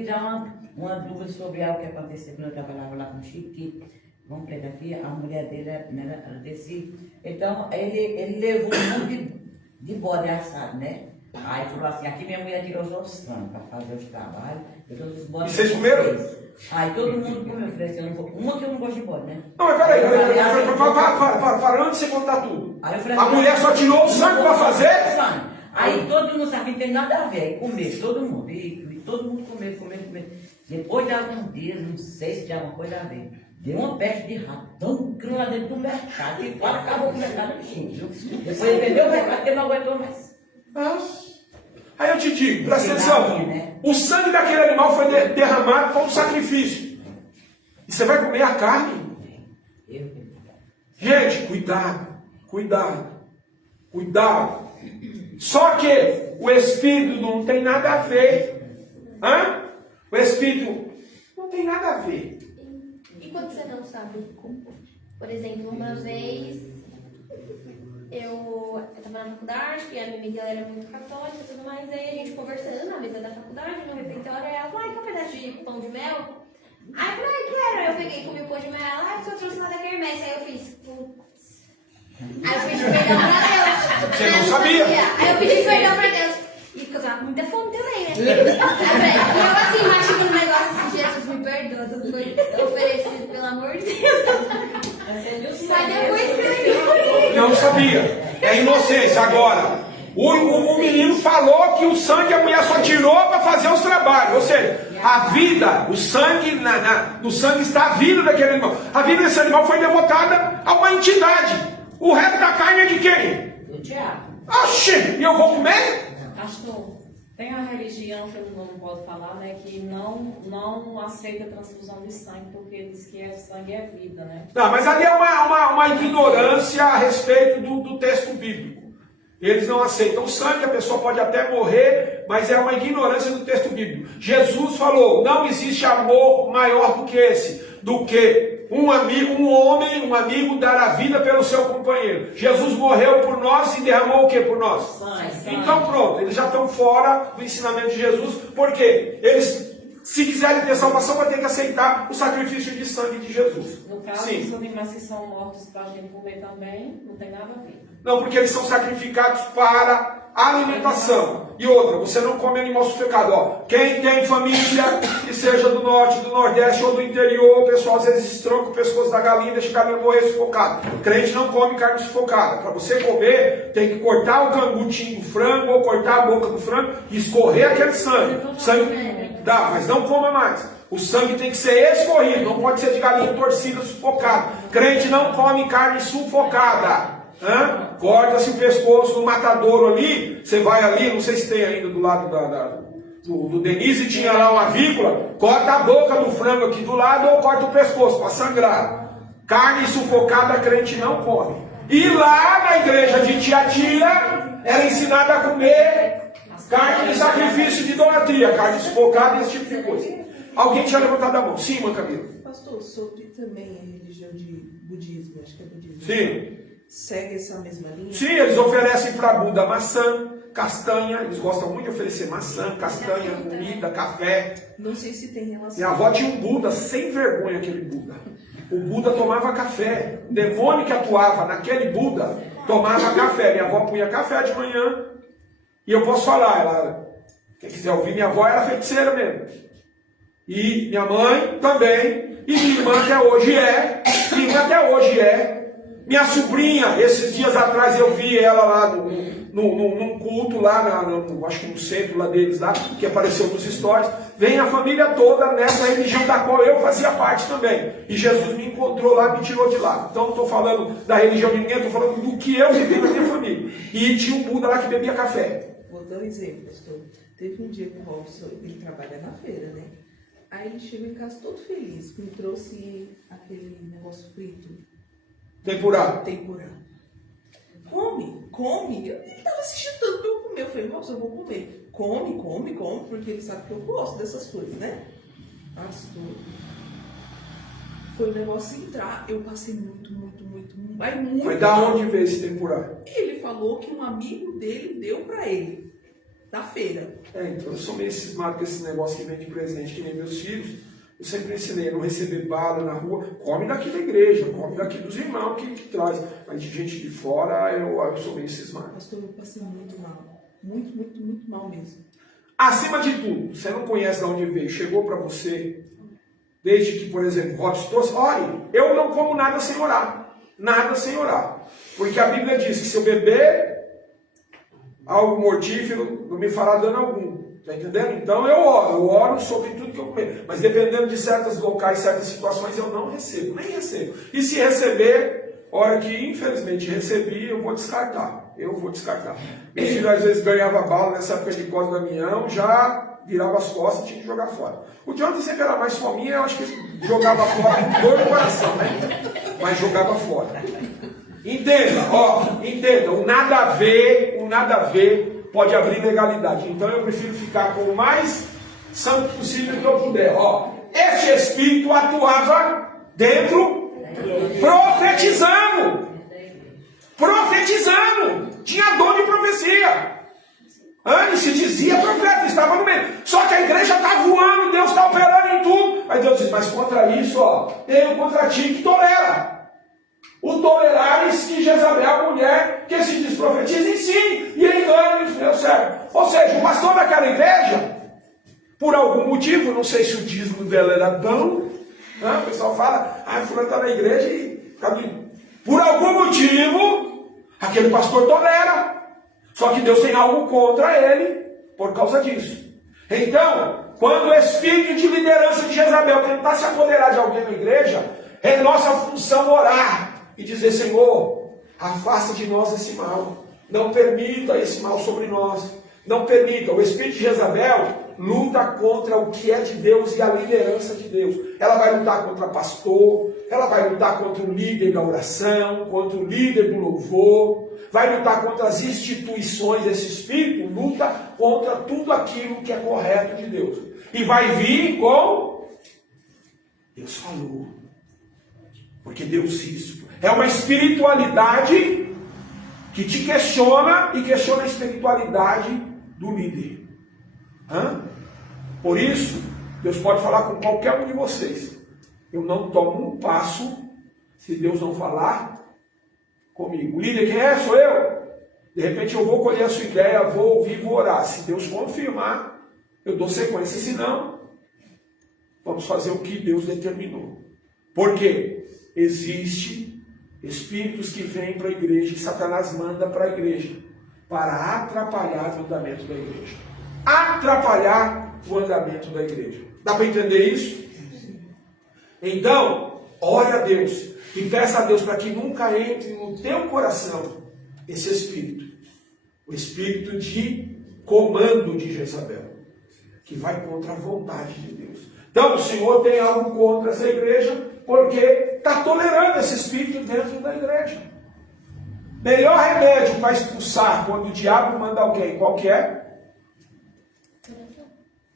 dar uma dúvida sobre algo que aconteceu quando eu trabalhava lá com o Chico, que, vamos pegar aqui, a mulher dele era desse. Então, ele levou um monte de bode assado, né? Aí falou assim, aqui minha mulher tirou só o sangue para fazer os trabalhos. E vocês comeram? Aí todo mundo comeu, ofereceu uma que eu não gosto de bode, né? Não, mas peraí, para antes de você contar tudo. A mulher só tirou o sangue para fazer? Aí todo mundo sabe que não tem nada a ver, aí comer, todo mundo. E todo mundo comer. Depois de alguns dias, não sei se tinha alguma coisa a ver. Deu uma peste de rato tão grande lá dentro do mercado, que quase acabou com o mercado do Chico, viu? Depois ele vendeu o mercado porque não aguentou mais. Aí eu te digo, presta atenção, o sangue daquele animal foi derramado como sacrifício. E você vai comer a carne? Gente, cuidado. Só que o Espírito não tem nada a ver. O Espírito não tem nada a ver. E quando você não sabe? Por exemplo, uma vez eu estava na faculdade, e a minha amiga era muito católica e tudo mais, aí a gente conversando na mesa da faculdade, no refeitório, aí ela falou, quer um pedaço de pão de mel? Aí eu falei, quero. Aí eu peguei e comi o pão de mel, porque eu trouxe lá da quermesse, aí eu fiz, putz. Aí eu pedi perdão pra Deus. Você não sabia? Aí eu pedi perdão pra Deus. E porque eu tava com muita fome também, né? Aí eu assim, mastigando um negócio assim, Jesus me perdoa, tudo foi oferecido, pelo amor de Deus. Mas depois que Não sabia. É inocência. Agora, o menino falou que o sangue a mulher só tirou para fazer os trabalhos. Ou seja, a vida, o sangue, no sangue está a vida daquele animal. A vida desse animal foi devotada a uma entidade. O resto da carne é de quem? Do diabo. Oxi, e eu vou comer? Pastor, tem a religião que eu não posso falar, né? Que não aceita a transfusão de sangue, porque diz que sangue é vida, né? Não, mas ali é uma ignorância a respeito do texto bíblico. Eles não aceitam o sangue, a pessoa pode até morrer, mas é uma ignorância do texto bíblico. Jesus falou, não existe amor maior do que esse, do que um amigo dar a vida pelo seu companheiro. Jesus morreu por nós e derramou o que por nós? Sangue. Então pronto, eles já estão fora do ensinamento de Jesus, porque eles, se quiserem ter salvação, vão ter que aceitar o sacrifício de sangue de Jesus. No caso, Sim. os animais que são mortos para a gente comer também, não tem nada a ver. Não, porque eles são sacrificados para alimentação. E outra, você não come animal sufocado. Ó, quem tem família, que seja do norte, do nordeste ou do interior, o pessoal às vezes estronca o pescoço da galinha e deixa a galinha morrer sufocada. O crente não come carne sufocada. Para você comer, tem que cortar o cangutinho do frango ou cortar a boca do frango e escorrer aquele sangue. Sangue dá, mas não coma mais. O sangue tem que ser escorrido, não pode ser de galinha torcida, sufocada. Crente não come carne sufocada. Corta-se o pescoço no matadouro ali, você vai ali, não sei se tem ainda do lado do Denise, tinha lá uma vícola, corta a boca do frango aqui do lado ou corta o pescoço para sangrar. Carne sufocada crente não come. E lá na igreja de Tiatira era ensinada a comer carne de sacrifício de idolatria, carne sufocada e esse tipo de coisa. Alguém tinha levantado a mão? Sim, irmã Camila. Pastor, sobre também a religião de budismo, acho que é budismo. Sim. Segue essa mesma linha? Sim, eles oferecem para Buda maçã, castanha, eles gostam muito de oferecer maçã, castanha, comida, café. Não sei se tem relação. Minha avó tinha um Buda, sem vergonha aquele Buda. O Buda tomava café. O demônio que atuava naquele Buda tomava café. Minha avó punha café de manhã. E eu posso falar, ela, quem quiser ouvir, minha avó era feiticeira mesmo. E minha mãe também. E minha irmã até hoje é. Minha irmã até hoje é. Minha sobrinha, esses dias atrás eu vi ela lá num culto lá, acho que no centro lá deles, lá, que apareceu nos stories. Vem a família toda nessa religião da qual eu fazia parte também. E Jesus me encontrou lá e me tirou de lá. Então não estou falando da religião de ninguém, estou falando do que eu vivi na minha família. E tinha um Buda lá que bebia café. Vou dar um exemplo, pastor. Teve um dia que o Robson, ele trabalha na feira, né? Aí ele chegou em casa todo feliz, me trouxe aquele negócio frito. Tempurá. Come. Ele estava assistindo tanto para eu comer. Eu falei, nossa, eu vou comer. Come, porque ele sabe que eu gosto dessas coisas, né? Pastor. Foi o negócio entrar. Eu passei muito. Mas da onde veio esse tempurá? Ele falou que um amigo dele deu para ele, da feira. Então eu sou meio cismado com esse negócio que vem de presente, que nem meus filhos. Eu sempre ensinei a não receber bala na rua. Come daqui da igreja, come daqui dos irmãos que traz. Mas de gente de fora, eu sou meio cismado. Pastor, eu passei muito mal. Muito mal mesmo. Acima de tudo, você não conhece de onde veio, chegou para você, desde que, por exemplo, Robson trouxe, olha, eu não como nada sem orar. Nada sem orar. Porque a Bíblia diz que se eu beber algo mortífero, não me fará dano algum. Está entendendo? Então eu oro sobre tudo que eu comer. Mas dependendo de certos locais, certas situações, eu não recebo, nem recebo. E se receber, hora que infelizmente recebi, eu vou descartar. Meus filhos às vezes ganhavam bala nessa época de Código Damião, já virava as costas e tinha que jogar fora. O Jonathan sempre era mais fominha, eu acho que jogava fora com dor no coração, né? Mas jogava fora. Entenda, o nada a ver pode abrir legalidade. Então eu prefiro ficar com o mais santo possível que eu puder. Este espírito atuava dentro, profetizando. Tinha dom de profecia. Antes se dizia profeta, estava no meio. Só que a igreja está voando, Deus está operando em tudo. Aí Deus diz, mas contra isso, tenho contra ti que tolera. O tolerares que Jezabel, a mulher que se diz profetiza, ensine e engane os meus servos. Ou seja, o pastor daquela igreja, por algum motivo, não sei se o dízimo dela era bom, o pessoal fala, fulano está na igreja e por algum motivo, aquele pastor tolera. Só que Deus tem algo contra ele por causa disso. Então, quando o espírito de liderança de Jezabel tentar se apoderar de alguém na igreja, é nossa função orar e dizer, Senhor, afasta de nós esse mal. Não permita esse mal sobre nós. Não permita. O espírito de Jezabel luta contra o que é de Deus e a liderança de Deus. Ela vai lutar contra pastor, ela vai lutar contra o líder da oração, contra o líder do louvor, vai lutar contra as instituições. Esse espírito luta contra tudo aquilo que é correto de Deus. E vai vir com Deus falou. Porque Deus isso. É uma espiritualidade que te questiona e questiona a espiritualidade do líder. Por isso, Deus pode falar com qualquer um de vocês. Eu não tomo um passo se Deus não falar comigo. O líder quem é? Sou eu. De repente eu vou colher a sua ideia, vou ouvir, vou orar. Se Deus confirmar, eu dou sequência. Se não, vamos fazer o que Deus determinou. Por quê? Existe espíritos que vêm para a igreja, que Satanás manda para a igreja, para atrapalhar o andamento da igreja. Atrapalhar o andamento da igreja. Dá para entender isso? Então, ore a Deus e peça a Deus para que nunca entre no teu coração esse espírito. O espírito de comando de Jezabel, que vai contra a vontade de Deus. Então, o Senhor tem algo contra essa igreja, porque está tolerando esse espírito dentro da igreja. Melhor remédio para expulsar quando o diabo manda alguém, qual que é?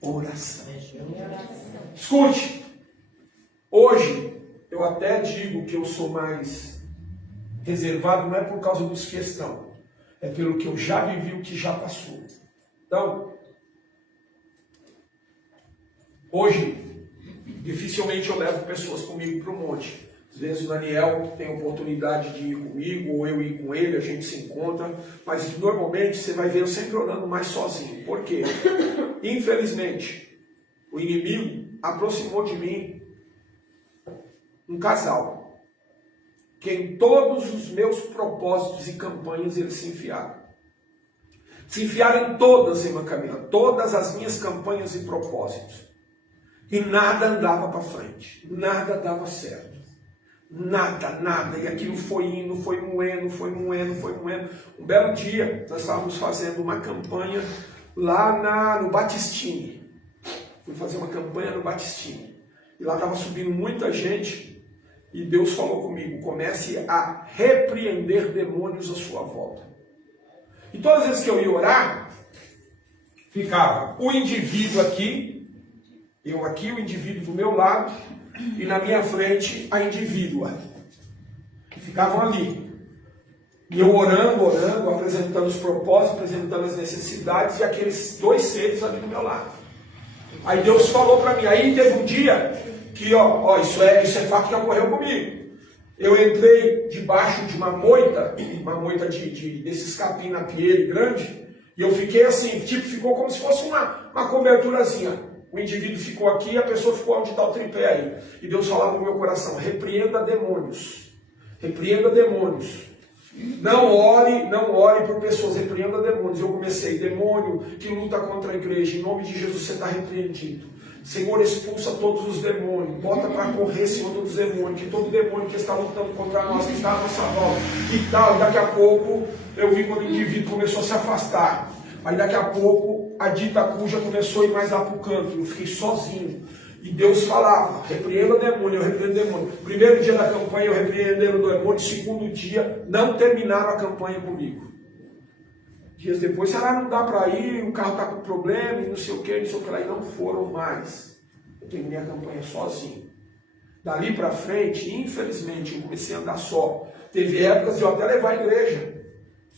Oração. Escute, hoje eu até digo que eu sou mais reservado, não é por causa dos que estão, é pelo que eu já vivi, o que já passou. Então, hoje, dificilmente eu levo pessoas comigo para o monte. Às vezes o Daniel tem a oportunidade de ir comigo, ou eu ir com ele, a gente se encontra, mas normalmente você vai ver eu sempre orando mais sozinho. Por quê? Infelizmente, o inimigo aproximou de mim um casal, que em todos os meus propósitos e campanhas eles se enfiaram. Se enfiaram em todas, irmã Camila, todas as minhas campanhas e propósitos. E nada andava para frente, nada dava certo. Nada. E aquilo foi indo, foi moendo. Um belo dia, nós estávamos fazendo uma campanha lá no Batistini. Fui fazer uma campanha no Batistini. E lá estava subindo muita gente. E Deus falou comigo, comece a repreender demônios à sua volta. E todas as vezes que eu ia orar, ficava o indivíduo aqui, eu aqui, o indivíduo do meu lado, e na minha frente a indivídua. E ficavam ali. E eu orando, apresentando os propósitos, apresentando as necessidades, e aqueles dois seres ali do meu lado. Aí Deus falou para mim, aí teve um dia que, isso é fato que ocorreu comigo. Eu entrei debaixo de uma moita desses capim na pieira grande, e eu fiquei assim, ficou como se fosse uma coberturazinha. O indivíduo ficou aqui, a pessoa ficou onde está o tripé aí. E Deus falava no meu coração, repreenda demônios. Repreenda demônios. Não ore por pessoas, repreenda demônios. Eu comecei, demônio que luta contra a igreja, em nome de Jesus você está repreendido. Senhor, expulsa todos os demônios, bota para correr, Senhor, todos os demônios, que todo demônio que está lutando contra nós, que está à nossa volta, e tal. Daqui a pouco, eu vi quando o indivíduo começou a se afastar. Aí daqui a pouco, a dita cuja começou a ir mais lá para o canto, eu fiquei sozinho. E Deus falava, repreenda o demônio, eu repreendo o demônio. Primeiro dia da campanha eu repreendendo o demônio, segundo dia não terminaram a campanha comigo. Dias depois, será não dá para ir, o carro está com problema, e não sei o que lá, e não foram mais. Eu terminei a campanha sozinho. Dali para frente, infelizmente, eu comecei a andar só. Teve épocas de eu até levar a igreja.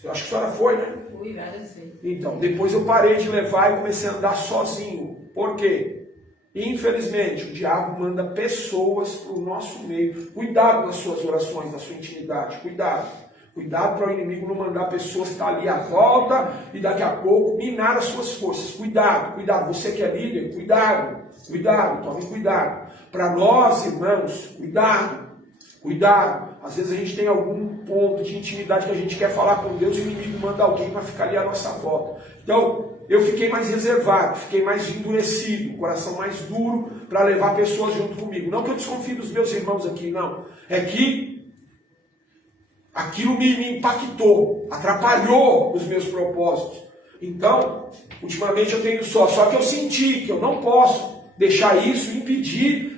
Eu acho que a senhora foi, né? Fui várias vezes. Então, depois eu parei de levar e comecei a andar sozinho. Por quê? Infelizmente, o diabo manda pessoas para o nosso meio. Cuidado nas suas orações, na sua intimidade. Cuidado. Cuidado para o inimigo não mandar pessoas que estão ali à volta e daqui a pouco minar as suas forças. Cuidado, cuidado. Você que é líder, cuidado. Cuidado, tome cuidado. Para nós, irmãos, cuidado. Cuidado. Às vezes a gente tem algum ponto de intimidade que a gente quer falar com Deus e o inimigo manda alguém para ficar ali à nossa volta. Então, eu fiquei mais reservado, fiquei mais endurecido, coração mais duro para levar pessoas junto comigo. Não que eu desconfie dos meus irmãos aqui, não. É que aquilo me impactou, atrapalhou os meus propósitos. Então, ultimamente eu tenho só que eu senti que eu não posso deixar isso impedir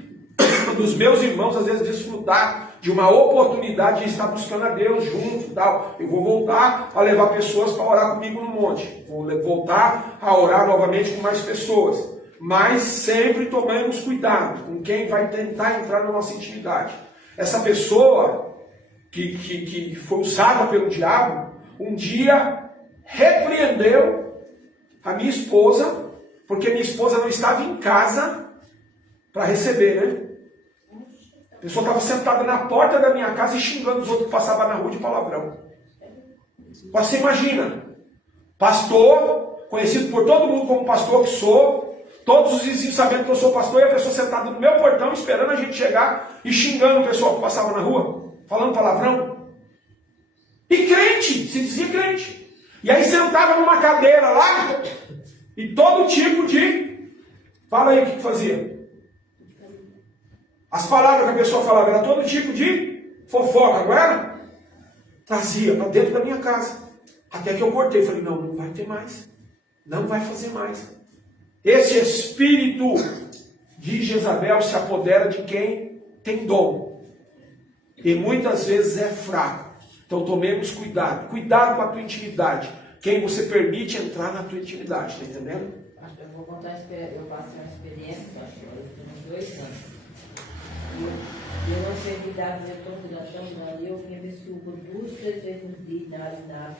dos meus irmãos, às vezes, desfrutar de uma oportunidade de estar buscando a Deus junto, tal. Eu vou voltar a levar pessoas para orar comigo no monte. Vou voltar a orar novamente com mais pessoas. Mas sempre tomemos cuidado com quem vai tentar entrar na nossa intimidade. Essa pessoa que foi usada pelo diabo, um dia repreendeu a minha esposa, porque minha esposa não estava em casa para receber, né? A pessoa estava sentada na porta da minha casa e xingando os outros que passavam na rua de palavrão. Você imagina, pastor, conhecido por todo mundo como pastor que sou, todos os vizinhos sabendo que eu sou pastor, e a pessoa sentada no meu portão esperando a gente chegar e xingando o pessoal que passava na rua, falando palavrão. E crente, se dizia crente. E aí sentava numa cadeira lá e todo tipo de... Fala aí o que fazia. As palavras que a pessoa falava era todo tipo de fofoca, não era? Trazia para dentro da minha casa. Até que eu cortei. Falei, não vai ter mais. Não vai fazer mais. Esse espírito de Jezabel se apodera de quem tem dom. E muitas vezes é fraco. Então tomemos cuidado. Cuidado com a tua intimidade. Quem você permite entrar na tua intimidade. Está entendendo? Eu vou contar eu passei uma experiência, eu tenho 2 anos. Eu não sei lidar com a ali, eu vinha ver por 2, 3 vezes no dia, nada.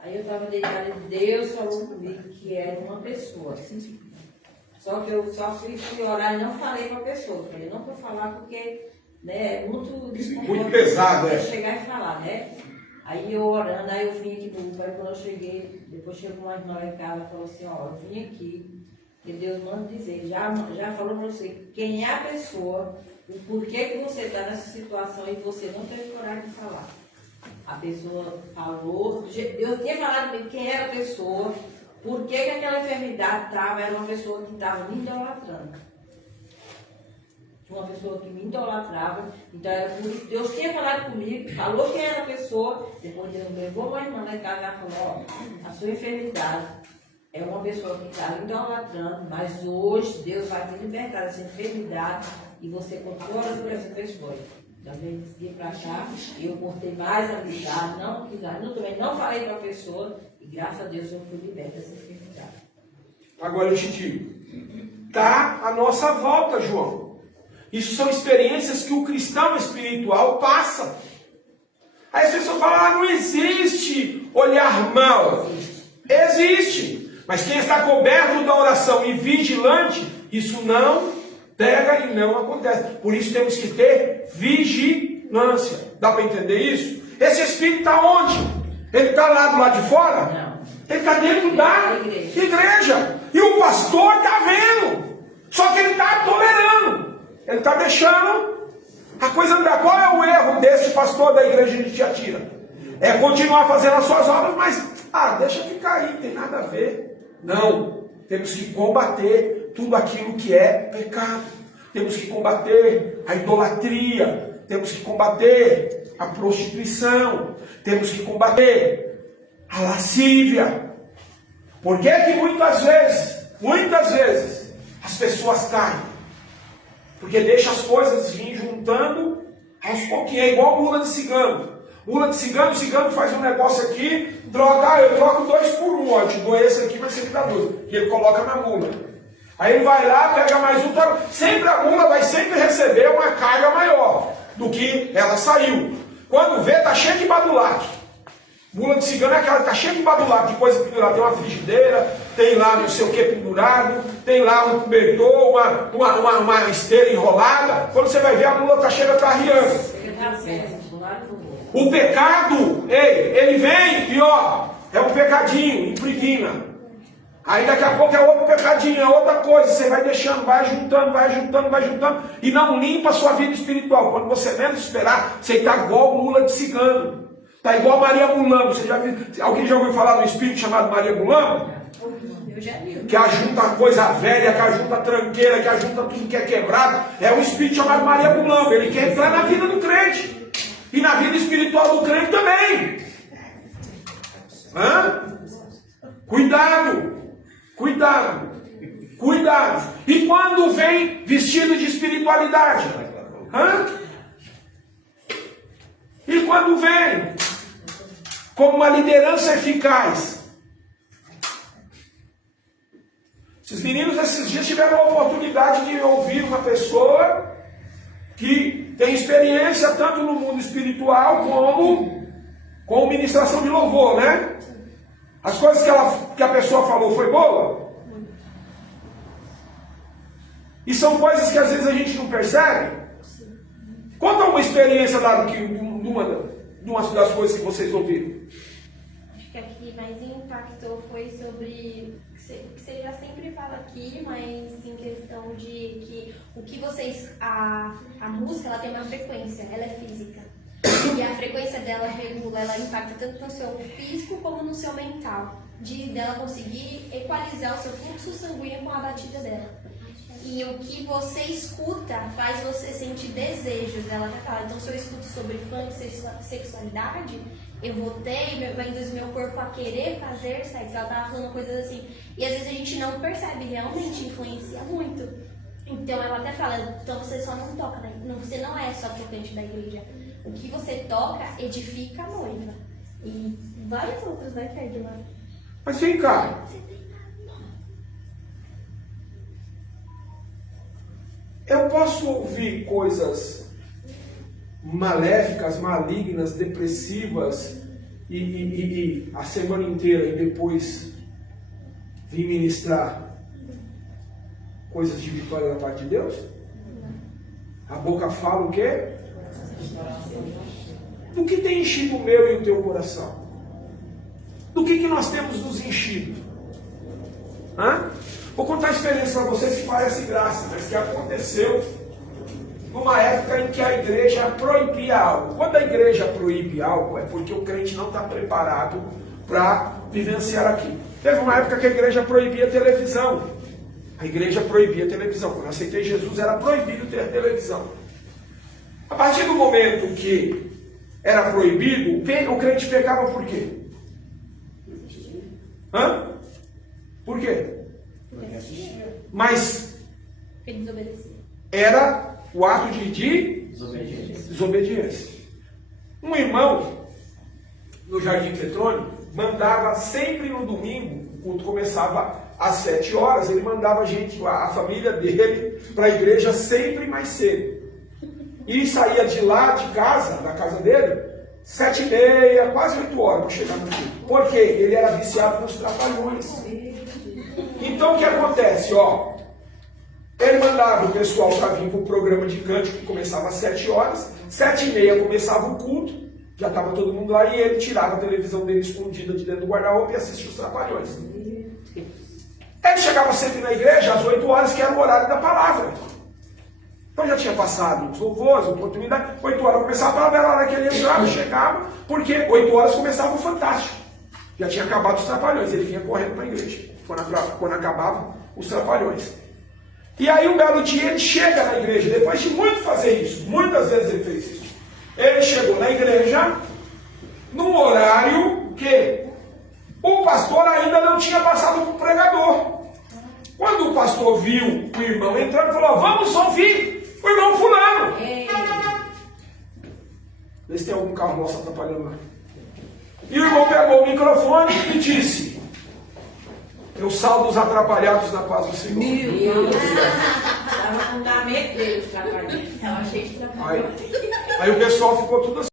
Aí eu estava deitada e Deus falou comigo que era uma pessoa. Só que eu só fui orar e não falei para a pessoa. Falei, não vou falar porque né, é muito pesado, é. Chegar e falar, né? Aí eu orando, aí eu vim aqui do Uber, quando eu cheguei, depois chegou uma irmã em casa e falou assim, ó, eu vim aqui, que Deus manda dizer, já falou para você quem é a pessoa, o porquê que você está nessa situação e você não teve coragem de falar. A pessoa falou, Deus tinha falado comigo quem era a pessoa, por que aquela enfermidade estava, era uma pessoa que estava me idolatrando. Uma pessoa que me idolatrava, então era por isso, Deus tinha falado comigo, falou quem era a pessoa, depois Deus levou uma irmã lá em casa e falou, ó, a sua enfermidade é uma pessoa que está idolatrando, mas hoje Deus vai te libertar dessa enfermidade e você continua orando por essa pessoa. Também decidi para cá, e eu cortei mais amizade, não falei para a pessoa, e graças a Deus eu fui liberta dessa enfermidade. Agora eu te digo, está à nossa volta, João. Isso são experiências que o cristão espiritual passa. Aí as pessoas falam, não existe olhar mal. Existe. Mas quem está coberto da oração e vigilante, isso não pega e não acontece. Por isso temos que ter vigilância. Dá para entender isso? Esse espírito está onde? Ele está lá do lado de fora? Não. Ele está dentro da igreja. E o pastor está vendo. Só que ele está tolerando. Ele está deixando a coisa andar. Qual é o erro desse pastor da igreja de Tiatira? É continuar fazendo as suas obras, mas deixa ficar aí, não tem nada a ver. Não, temos que combater tudo aquilo que é pecado. Temos que combater a idolatria. Temos que combater a prostituição. Temos que combater a lascívia. Por que que muitas vezes, as pessoas caem? Porque deixa as coisas vir juntando aos pouquinhos. É igual mula de cigano. Mula de cigano, o cigano faz um negócio aqui, troca, eu troco 2 por 1, ó, eu te dou esse aqui, mas sempre dá 2. E ele coloca na mula. Aí ele vai lá, pega mais um, troca. Sempre a mula vai sempre receber uma carga maior do que ela saiu. Quando vê, tá cheio de badulaque. Mula de cigano é aquela que tá cheia de badulaque, de coisa pendurada. Tem uma frigideira, tem lá não sei o que pendurado, tem lá um cobertor, uma esteira enrolada. Quando você vai ver, a mula tá cheia, tá arriando. O pecado, ele vem e ó, é um pecadinho, impregna. Aí daqui a pouco é outro pecadinho, é outra coisa. Você vai deixando, vai juntando, vai juntando, vai juntando. E não limpa a sua vida espiritual. Quando você menos esperar, você está igual mula de cigano. Está igual Maria Mulambo. Você já viu, alguém já ouviu falar do espírito chamado Maria Mulambo? Eu já vi. Que ajunta coisa velha, que ajunta tranqueira, que ajunta tudo que é quebrado. É um espírito chamado Maria Mulambo. Ele quer entrar na vida do crente. E na vida espiritual do crente também. Hã? Cuidado. Cuidado. Cuidado. E quando vem vestido de espiritualidade? Hã? E quando vem como uma liderança eficaz? Esses meninos esses dias tiveram a oportunidade de ouvir uma pessoa que tem experiência tanto no mundo espiritual como com ministração de louvor, né? As coisas que a pessoa falou foi boa? E são coisas que às vezes a gente não percebe. Conta uma experiência lá de uma das coisas que vocês ouviram. Acho que a que mais impactou foi sobre, que você já sempre fala aqui, mas em questão de que o que vocês, a música, ela tem uma frequência, ela é física. E a frequência dela regula, ela impacta tanto no seu físico como no seu mental. Dela conseguir equalizar o seu fluxo sanguíneo com a batida dela. E o que você escuta faz você sentir desejos dela. Então, se eu escuto sobre funk, sexualidade, eu vou ter, vai induzir meu corpo a querer fazer sexo. Ela estava falando coisas assim. E às vezes a gente não percebe, realmente influencia muito. Então, ela até fala, então você só não toca, né? Você não é só tocante da igreja. O que você toca edifica a noiva. E várias outras, né, Fred? Mas vem cá. Eu posso ouvir coisas maléficas, malignas, depressivas e a semana inteira e depois vir ministrar coisas de vitória da parte de Deus? A boca fala o quê? Do que tem enchido o meu e o teu coração? Do que nós temos nos enchido? Hã? Vou contar a experiência para vocês que parece graça, mas que aconteceu numa época em que a igreja proibia algo. Quando a igreja proíbe algo, é porque o crente não está preparado para vivenciar aquilo. Teve uma época que a igreja proibia televisão. A igreja proibia televisão. Quando eu aceitei Jesus, era proibido ter televisão. A partir do momento que era proibido, o crente pecava por quê? Hã? Por quê? Mas era o ato de desobediência. Um irmão no Jardim Petrônio mandava sempre no domingo, o culto começava às 7 horas, ele mandava a família dele para a igreja sempre mais cedo. E saía de lá, de casa, da casa dele, 7h30, quase 8 horas para chegar no culto. Por quê? Ele era viciado nos trapalhões. Então o que acontece? Ele mandava o pessoal para vir para o programa de cântico que começava às 7 horas, 7h30 começava o culto, já estava todo mundo lá e ele tirava a televisão dele escondida de dentro do guarda-roupa e assistia os trapalhões. Ele chegava sempre na igreja às 8 horas, que era o horário da palavra. Então já tinha passado os louvores, oportunidade, 8 horas começava a palavra, era a hora que ele entrava, chegava, porque 8 horas começava o Fantástico. Já tinha acabado os trapalhões, ele vinha correndo para a igreja, quando acabavam os trapalhões. E aí um belo dia ele chega na igreja, depois de muito fazer isso, muitas vezes ele fez isso. Ele chegou na igreja, num horário que o pastor ainda não tinha passado para o pregador. Quando o pastor viu o irmão entrando, falou: vamos ouvir. O irmão fulano. Vê se tem algum carro nosso atrapalhando lá. E o irmão pegou o microfone e disse: eu salvo os atrapalhados na paz do Senhor. Estava com medo dele de trabalhar. Então, a gente trabalhou. Aí o pessoal ficou tudo assim.